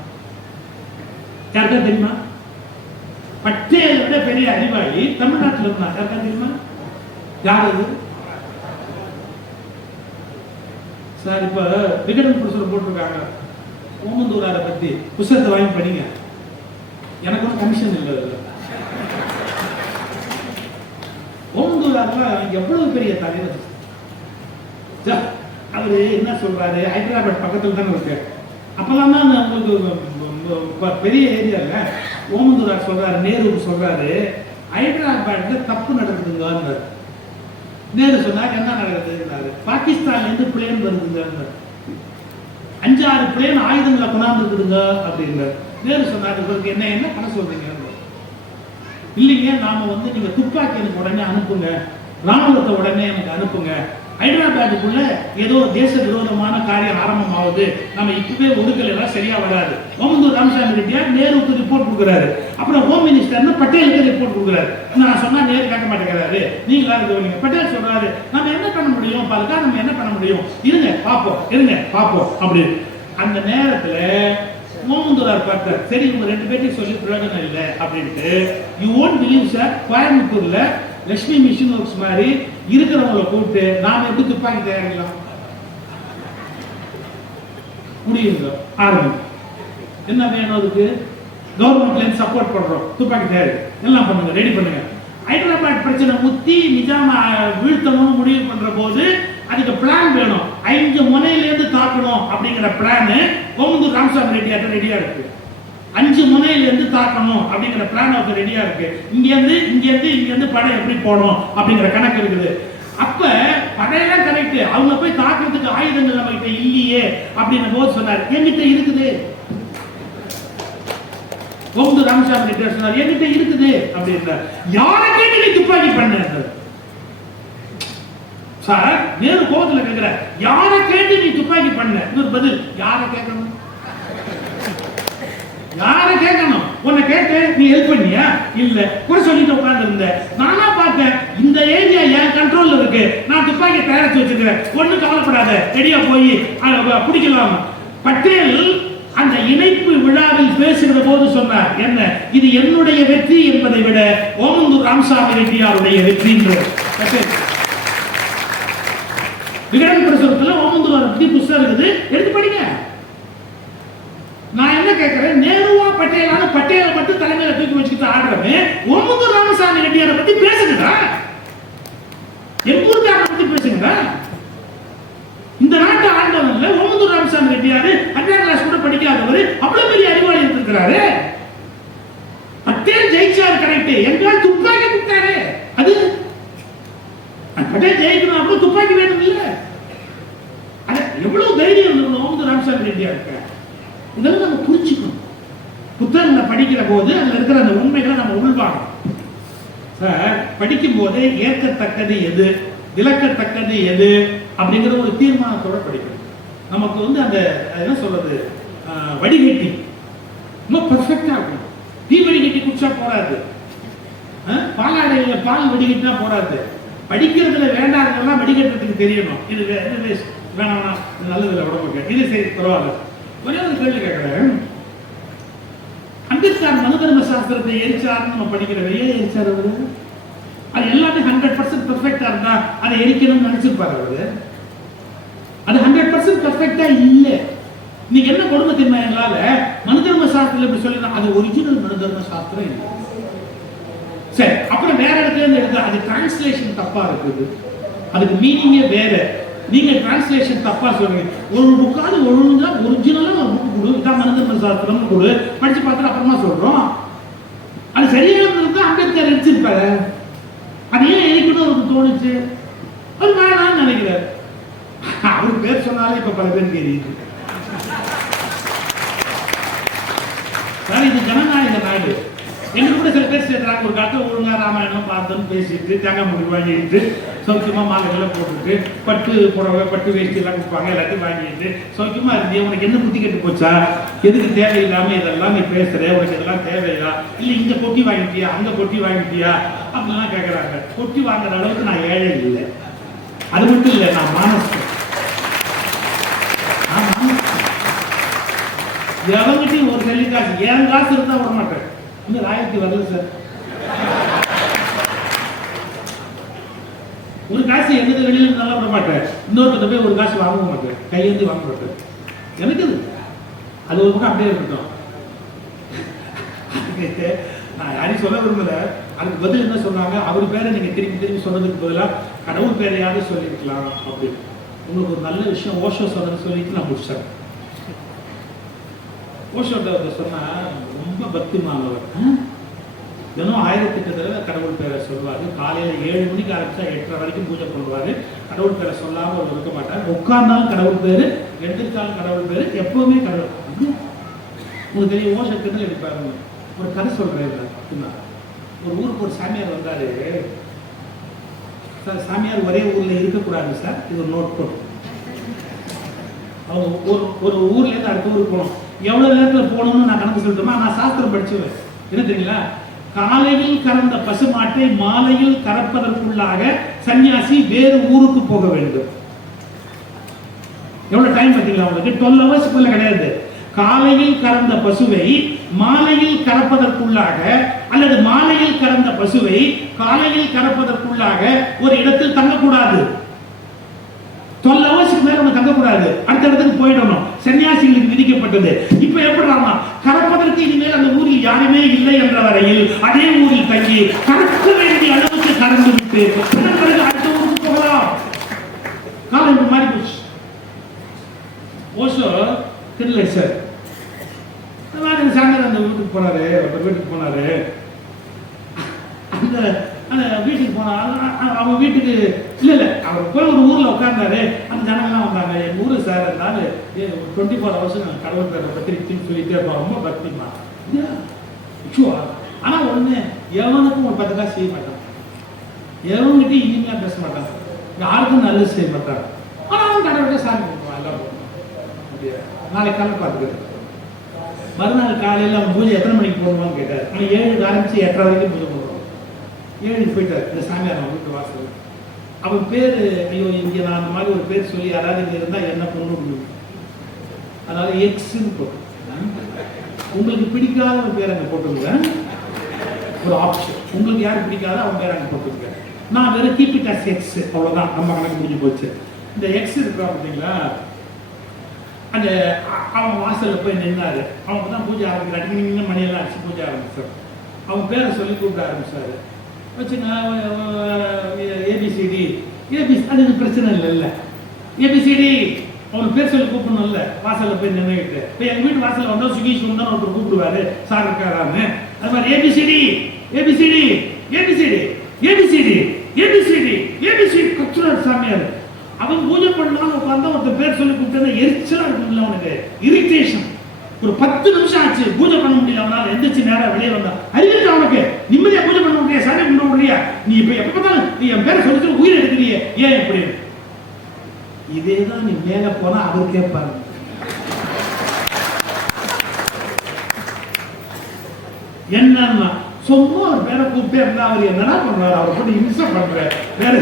யாருக்கா தெரியுமா? பட்டேலை விட பெரிய அறிவாளி தமிழ்நாட்டில் இருந்தான். யாருக்கா தெரியுமா? யார் அது சார்? இப்ப விகடன் புருஷர் போட்டிருக்காங்க ஓமந்தூராரை பத்தி, புத்தகத்தை வாங்கி படிங்க. எனக்கு ஒன்றும் கமிஷன் இல்லை. ஓமந்தூரார் எவ்வளவு பெரிய தலைவர். அவரு என்ன சொல்றாரு, ஹைதராபாத் பக்கத்துல தானே இருக்கு. அப்பெல்லாம் தான் உங்களுக்கு பெரிய ஏரியால ஓமந்தூரார் சொல்றாரு, நேரு சொல்றாரு, ஹைதராபாத்ல தப்பு நடக்குதுங்க. நேரு சொன்னார், என்ன நடக்குது? பாகிஸ்தான்ல இருந்து பிளேன் வருதுங்க, 5-6 பிளேன் ஆயுதங்களை கொண்டாந்து இருக்குதுங்க அப்படின்னு. நேரு சொன்னார், உங்களுக்கு என்ன என்ன பண்ண சொல்றீங்க? இல்லைங்க, நாம நீங்க துப்பாக்கி எனக்கு உடனே அனுப்புங்க, ராணுவத்தை உடனே எனக்கு அனுப்புங்க. ஹைதராபாத்துக்குள்ள ஏதோ தேச விரோதமான காரியம் ஆரம்பமாகுது, நம்ம இப்பவே ஒடுக்கல் எல்லாம் சரியா வராது. ஓமந்தூர் ராமசாமி ரெட்டியார் நேருக்கு ரிப்போர்ட் கொடுக்குறாரு. அப்புறம் ஹோம் மினிஸ்டர் பட்டேலுக்கு ரிப்போர்ட் கொடுக்குறாரு. நான் சொன்னா நேரு கேட்க மாட்டேங்கிறாரு, நீங்க பட்டேல் சொல்றாரு, நம்ம என்ன பண்ண முடியும் பாருக்கா, நம்ம என்ன பண்ண முடியும், இருங்க பாப்போம் அப்படி. அந்த நேரத்துல ஓமந்தூரார் பார்த்தார், சரி இவங்க 2 பேர்த்தையும் சொல்லி பிரயோஜனம் இல்லை அப்படின்ட்டு, யூ ஓன்ட் பிலீவ் சார், கோயம்புத்தூர்ல லட்சுமி மிஷின் ஒர்க்ஸ் மாதிரி இருக்கிறவங்களை கூப்பிட்டு நாம எப்படி துப்பாக்கி தயாரிக்கலாம் முடியுங்க. ஆரம்பி என்ன வேணும், அதுக்கு கவர்மெண்ட்ல சப்போர்ட் பண்றோம், துப்பாக்கி தயாரி எல்லாம் பண்ணுங்க, ரெடி பண்ணுங்க. ஹைதராபாத் பிரச்சனை முத்தி நிஜாம வீழ்த்தணும் முடிவு பண்ற போது அதுக்கு பிளான் வேணும். 5 முனையிலிருந்து தாக்கணும் அப்படிங்கிற பிளான் ஓமந்தூர் ராமசாமி ரெட்டியார்ட்ட ரெடியா இருக்கு. 5 முனையிலிருந்து தாக்கணும் அப்படிங்கிற பிளான் அவருக்கு ரெடியா இருக்கு. இங்க இருந்து படை எப்படி போகணும் அப்படிங்கிற கணக்கு இருக்குது. அப்ப படையெல்லாம் கரெக்ட், அவங்க போய் தாக்குறதுக்கு ஆயுதங்கள் நம்ம கிட்ட இல்லையே அப்படின்னு போது சொன்னார், என்கிட்ட இருக்குது. ஓமந்தூர் ராமசாமி ரெட்டியார் சொன்னார், என்கிட்ட இருக்குது அப்படின்றார். யாரை கேட்டு நீ துப்பாக்கி பண்ண சார்? நேரு கோபத்துல கேட்கிற, யாரை கேட்டு நீ துப்பாக்கி பண்ண? இன்னொரு பதில், யாரை கேட்கணும்? யாரை கேட்கணும்? உன்னை கேட்டு நீ ஹெல்ப் பண்ணியா? இல்ல, கூட சொல்லிட்டு உட்கார்ந்து இருந்த. நானா பார்த்தேன், இந்த ஏரியா என் கண்ட்ரோல்ல இருக்கு, நான் துப்பாக்கி தயாரிச்சு வச்சிருக்கிறேன், ஒண்ணு கவலைப்படாத, ரெடியா போய் பிடிக்கலாம். பட்டேல் அந்த இணைப்பு விழாவில் பேசுகிற போது சொன்னார், என்ன இது என்னுடைய வெற்றி என்பதை விட ஓமந்தூர் ராமசாமி ரெட்டியாருடைய வெற்றி. விகடன் பிரசுரத்துல ஓமந்தூராரை பத்தி புத்தகம் இருக்குது, எடுத்து படிங்க. நான் என்ன கேட்கிறேன், நேருவா பட்டேலான பட்டேலை மட்டும் தலைமையில தூக்கி வச்சுக்கிட்டு ஆடுறமே, ஓமந்தூர் ராமசாமி ரெட்டியாரை பத்தி பேசுங்கடா, எங்கூர்காரனை பத்தி பேசுங்கடா. இந்த நாட்டு ஆண்டவன்ல ஓமந்தூர் ராமசாமி ரெட்டியாரு 5ஆம் கிளாஸ் கூட படிக்காதவர், அவ்வளவு பெரிய அறிவாளி இருக்கிறாரு. பட்டேல் ஜெயிச்சாரு கரெக்ட், எங்களால் துப்பாக்கி கொடுத்தாரு. அது பட்டேல் ஜெயிக்கணும், அவ்வளவு துப்பாக்கி வேணும் இல்ல? எவ்வளவு தைரியம் ஓமந்தூர் ராமசாமி ரெட்டியாருக்கு. இதெல்லாம் நம்ம புரிஞ்சுக்கணும். புத்தகங்களை படிக்கிற போது அதுல இருக்கிற அந்த உண்மைகளை நம்ம உள்வாங்கணும். சார், படிக்கும் போதே ஏற்கத்தக்கது எது, விளக்கத்தக்கது எது அப்படிங்கிற ஒரு தீர்மானத்தோட படிக்கணும். நமக்கு அந்த என்ன சொல்றது, வடிகட்டி ரொம்ப பெர்ஃபெக்டா இருக்கணும். டீ வடிகட்டி குடிச்சா போறாது, பாலாடையில பால் வடிகட்டினா போறாது. படிக்கிறதுல வேண்டாதெல்லாம் வடிகட்டுறதுக்கு தெரியணும். இது வேணாம், நல்லதுல உடம்புக்கு இது சரி பரவாயில்ல. ஒரே ஒரு கேள்வி கேட்கிறேன், அம்பேத்கர் மனுதர்ம சாஸ்திரத்தை எரிச்சாருன்னு நம்ம படிக்கிறோம், ஏன் எரிச்சார் அவரு? அது எல்லாமே 100% பெர்ஃபெக்டா இருந்தா சொன்னா அதை எரிக்கணும்னு நினைச்சிருப்பாரு அவரு. அது 100% பெர்ஃபெக்ட்டா இல்ல. நீங்க என்ன கொடுமை தெரியுமா, எங்களால மனு தர்ம சாஸ்திரம் எப்படி சொல்லினா அது ஒரிஜினல் மனு தர்ம சாஸ்திரம் இல்லை. சரி, அப்புறம் வேற இடத்துல இருந்து எடுத்து அது டிரான்ஸ்லேஷன் தப்பா இருக்குது, அதுக்கு மீனிங்கே வேற. நீங்க டிரான்ஸ்லேஷன் தப்பா சொல்றீங்க. ஒரு புக்காவது ஒழுங்கா ஒரிஜினலா ஒரு புக் கொடு, இதான் மனு தர்ம சாஸ்திரம் கொடு, படிச்சு பார்த்துட்டு அப்புறமா சொல்றோம். அது சரியாக இருந்தா அம்பேத்கர் எடுத்திருப்பாரு. அது ஏன் எரிக்கணும் அவருக்கு தோணுச்சு? அது வேணாம்னு நினைக்கிறார். அவரு பேர் சொன்னாலே இப்ப பல பேருக்கு எரியுது. சார், இது ஜனநாயக நாடு. எங்க கூட சில பேர் சேர்த்துறாங்க, ஒரு காலத்துல ஒழுங்கா ராமாயணம் பார்த்தோம் பேசிட்டு தேங்காய் மூடி வாங்கிட்டு சௌக்கியமா மாலைகள்லாம் போட்டுட்டு பட்டு புடவை பட்டு வேஷ்டி எல்லாம் கொடுப்பாங்க, எல்லாத்தையும் வாங்கிட்டு சௌக்கியமா இருந்தே உனக்கு என்ன புத்தி கெட்டு போச்சா, எதுக்கு தேவையில்லாம இதெல்லாம் நீ பேசுற, உனக்கு இதெல்லாம் தேவையா, இல்ல இங்க பொட்டி வாங்கிட்டியா அங்க பொட்டி வாங்கிட்டியா அப்படிலாம் கேட்கறாங்க. பொட்டி வாங்குற அளவுக்கு நான் ஏழை இல்லை. அது மட்டும் இல்லை, நான் மானஸ்தன். எவங்கிட்டையும் ஒரு செல்லி காசு ஏன் காசு இருந்தா விட மாட்டேன். இன்னும் ராயத்துக்கு வரல சார். ஒரு காசு எங்க வெளியில இருந்தாலும் விட மாட்டேன். இன்னொருத்த போய் ஒரு காசு வாங்க மாட்டேன், கையேந்தி வாங்க மாட்டேன். எனக்கு அது ஒரு பக்கம் அப்படியே இருக்கட்டும். நான் யாரையும் சொல்ல விரும்பல. அதுக்கு பதில் என்ன சொன்னாங்க, அவர் பேரை நீங்க திரும்பி திரும்பி சொன்னதுக்கு பதிலாக கடவுள் பேரையாவது சொல்லிருக்கலாம் அப்படின்னு. உங்களுக்கு ஒரு நல்ல விஷயம் ஓஷோ சொன்னதுன்னு சொல்லிட்டு நான் முடிச்சேன். ஓஷோட்ட சொன்னா ரொம்ப பக்திமானவர். தினம் 1008 தடவை கடவுள் பேரை சொல்வாரு. காலையில 7 மணிக்கு ஆரம்பிச்சா 8:30 வரைக்கும் பூஜை பண்ணுவாரு. கடவுள் பேரை சொல்லாம அவர் இருக்க மாட்டார். உட்கார்ந்தாலும் கடவுள் பேரு, எழுந்திருச்சாலும் கடவுள் பேரு, எப்பவுமே கடவுள். உங்களுக்கு தெரியும், ஓஷோ கிண்டல் எடுப்பாரு. ஒரு கதை சொல்றேன். ஒரு ஊருக்கு ஒரு சாமியார் வந்தாரு. சார், சாமியார் ஒரே ஊர்ல இருக்கக்கூடாது சார், இது ஒரு நோட் போட்டு. அவங்க ஒரு ஊர்ல இருந்து அடுத்த ஊருக்கு போகணும். எவ்வளவு நேரத்துல போகணும்னு நான் கணக்கு சொல்லிட்டோமா, நான் சாஸ்திரம் படிச்சுவேன். என்ன தெரியுங்களா, காலையில் கறந்த பசுமாட்டை மாலையில் கறப்பதற்குள்ளாக சன்னியாசி வேறு ஊருக்கு போக வேண்டும். எவ்வளவு டைம் பார்த்தீங்களா உங்களுக்கு? 12 ஹவர்ஸ்க்குள்ள கிடையாது. காலையில் கறந்த பசுவை மாலையில் கறப்பதற்குள்ளாக அல்லது மாலையில் கறந்த பசுவை காலையில் கறப்பதற்குள்ளாக ஒரு இடத்தில் தங்கக்கூடாது. 12 ஹவர்ஸ்க்கு மேல நம்ம தங்கக்கூடாது, அடுத்த இடத்துக்கு போயிடணும். சன்னியாசிகளுக்கு விதிக்கப்பட்டது. இப்ப எப்படினா, கறப்பதற்கு இனிமேல் அந்த ஊரில் யாருமே இல்லை என்ற வரையில் அதே ஊரில் தங்கி கறக்க வேண்டிய அளவுக்கு கறந்து விட்டு பிறகு அடுத்த ஊருக்கு போகலாம். காலம் இப்ப மாறி போச்சு. ஓஷோ தெரியல சார். சாயந்தரம் அந்த வீட்டுக்கு போனாரு. அந்த வீட்டுக்கு போனா அவங்க வீட்டுக்கு இல்ல அவர் போய் ஒரு ஊர்ல உட்கார்ந்தாரு. அந்த ஜனங்கள்லாம் வந்தாங்க. எங்க ஊரு சார் இருந்தாலும் 24 ஹவர்ஸ் கடவுள் பேரை பத்திரிக்கைன்னு சொல்லிட்டே இருப்போம். ரொம்ப பக்திமா. ஆனா ஒண்ணு, எவனுக்கும் ஒரு 10 காசு செய்ய மாட்டான், எவன்கிட்ட இனிமையா பேச மாட்டான், யாருக்கும் நல்லது செய்ய மாட்டான். ஆனா அவன் கடவுளே சாமி கும்பிடுவான். எல்லாம் நாளைக்கு காலையில் பார்த்துக்கிட்டு மறுநாள் காலையில் அவன் பூஜை எத்தனை மணிக்கு போடுவான்னு கேட்டார். அவன் 7 ஆரம்பிச்சு 8:30 வரைக்கும் பூஜை பண்ணுவான். 7 போயிட்டார். இந்த சாமியார் அவன் வீட்டு வாசல். அவன் பேரு, ஐயோ இங்கே நான் அந்த மாதிரி ஒரு பேர் சொல்லி யாராவது இங்கே இருந்தால் என்ன பொண்ணு, அதாவது எக்ஸ்ன்னு போட்டு உங்களுக்கு பிடிக்காத ஒரு பேர் அங்கே போட்டுருங்க. ஒரு ஆப்ஷன், உங்களுக்கு யாரும் பிடிக்காத அவன் பேர் அங்கே போட்டுருங்க. நான் வெறும் கீப் இட் அஸ் எக்ஸ், அவ்வளோதான். நம்ம கணக்கு முடிஞ்சு போச்சு. இந்த எக்ஸ் இருக்கா பார்த்தீங்களா, அந்த அவன் வாசலில் போய் நின்னாரு. அவங்க தான் பூஜை ஆரம்பிக்கிறாங்க. நீங்கள் மணியெல்லாம் அடிச்சு பூஜை ஆரம்பிச்சார். அவன் பேரை சொல்லி கூப்பிட ஆரம்பிச்சாரு. வச்சுங்க ஏபிசிடி. அது பிரச்சனை இல்லைல்ல, ஏபிசிடி அவனுக்கு பேர் சொல்லி கூப்பிடணும்ல. வாசலில் போய் நின்றுக்கிட்டு இப்போ எங்கள் வீட்டு வாசலில் வந்தால் சுகீஷ் தான் ஒருத்தர் கூப்பிடுவாரு, சார் இருக்காரான்னு. அது மாதிரி A B C D A B C D A B C D A B C D A B C D A B C D கச்சுரார் சாமியார். அவன் பூஜை பண்ணாலும் உட்கார்ந்தா ஒருத்தர் பேர் சொல்லி கூப்பிட்டா எரிச்சலா இருக்கும்ல அவனுக்கு, இரிட்டேஷன். ஒரு 10 நிமிஷம் ஆச்சு பூஜை பண்ண முடியல, அவனால எந்திரிச்சு நேரம் வெளியே வந்தான். அறிவிட்டு அவனுக்கு நிம்மதியா பூஜை பண்ண முடியாது, சாமி கும்பிட முடியா, நீ இப்ப எப்ப பார்த்தாலும் நீ என் பேரை சொல்லி உயிர் எடுக்கிறியே ஏன் இப்படி? இதேதான் நீ மேல போனா அவர் கேட்பாரு. என்னன்னா சும்மா ஒரு பேரை கூப்பிட்டே இருந்தா அவர் என்னடா பண்றாரு, அவர் போட்டு இம்சம் பண்ற, வேற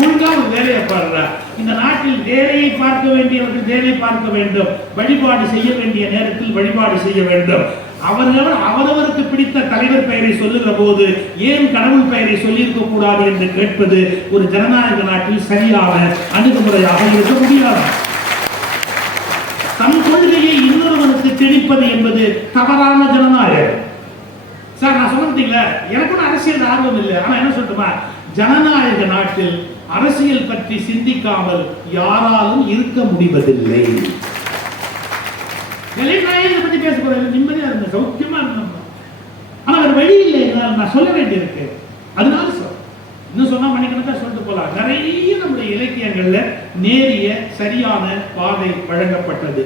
ஒழுங்கா ஒரு வேலையை பாடுற. இந்த நாட்டில் வேலையை பார்க்க வேண்டியவர்கள் வேலை பார்க்க வேண்டும், வழிபாடு செய்ய வேண்டிய நேரத்தில் வழிபாடு செய்ய வேண்டும். அவரவருக்கு பிடித்த தலைவர் பெயரை சொல்லுகிற போது ஏன் கடவுள் பெயரை சொல்லியிருக்க கூடாது என்று கேட்பது ஒரு ஜனநாயக நாட்டில் சரியான அணுகுமுறையாக இருக்க முடியாது. தன் கொள்கையை இன்னொருவனுக்கு திணிப்பது என்பது தவறான ஜனநாயகம். சார் நான் சொன்னீங்களா, எனக்கு அரசியல் ஆர்வம் இல்லை, ஆனா என்ன சொல்லட்டுமா, ஜனநாயக நாட்டில் அரசியல் பற்றி சிந்திக்காமல் யாராலும் இருக்க முடிவதில்லை. பத்தி பேச போறேன், நிம்மதியா இருந்த சௌக்கியமா இருந்தோம். ஆனா ஒரு வழி இல்லை, நான் சொல்ல வேண்டியிருக்கு. அதனால இன்னும் சொன்னா மணிக்கணக்கா சொல்லிட்டு போலாம். நிறைய நம்முடைய இலக்கியங்கள்ல நேரிய சரியான பாதை வழங்கப்பட்டது.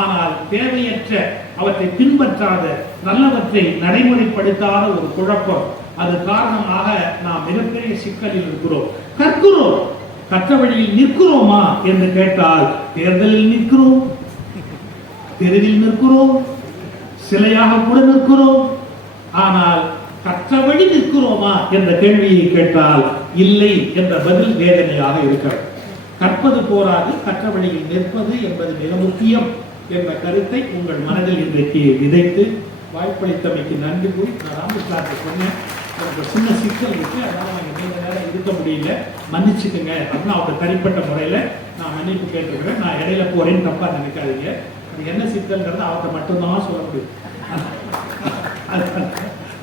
ஆனால் தேவையற்ற, அவற்றை பின்பற்றாத, நல்லவற்றை நடைமுறைப்படுத்தாத ஒரு குழப்பம், அது காரணமாக நாம் மிகப்பெரிய சிக்கலில் இருக்கிறோம். கற்கிறோம், கற்ற வழியில் நிற்கிறோமா என்று கேட்டால் தேர்தலில் நிற்கிறோம், தெருவில் நிற்கிறோம், சிலையாக கூட நிற்கிறோம். ஆனால் கற்ற வழி நிற்கிறோமா என்ற கேள்வியை கேட்டால் இல்லை என்ற பதில் வேதனையாக இருக்கிறது. கற்பது போராது, கற்ற வழியில் நிற்பது என்பது மிக முக்கியம் என்ற கருத்தை உங்கள் மனதில் இன்றைக்கு விதைத்து வாய்ப்பளித்தமைக்கு நன்றி கூறி நான் ராமகிருஷ்ணாவுக்கு சொன்னேன். எனக்கு சின்ன சிக்கல் இருக்கு, அதனால நாங்கள் நீண்ட நேரம் இருக்க முடியல, மன்னிச்சுக்குங்க அப்படின்னு அவங்க தனிப்பட்ட முறையில் நான் மன்னிப்பு கேட்டுக்கிறேன். நான் இடையில போறேன்னு தப்பா நினைக்காதீங்க. அது என்ன சிக்கல்ங்கிறது அவர்கிட்ட மட்டும்தான் சொல்ல முடியும்.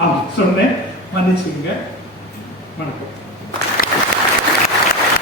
அவங்க சொன்னேன், மன்னிச்சுக்குங்க. வணக்கம்.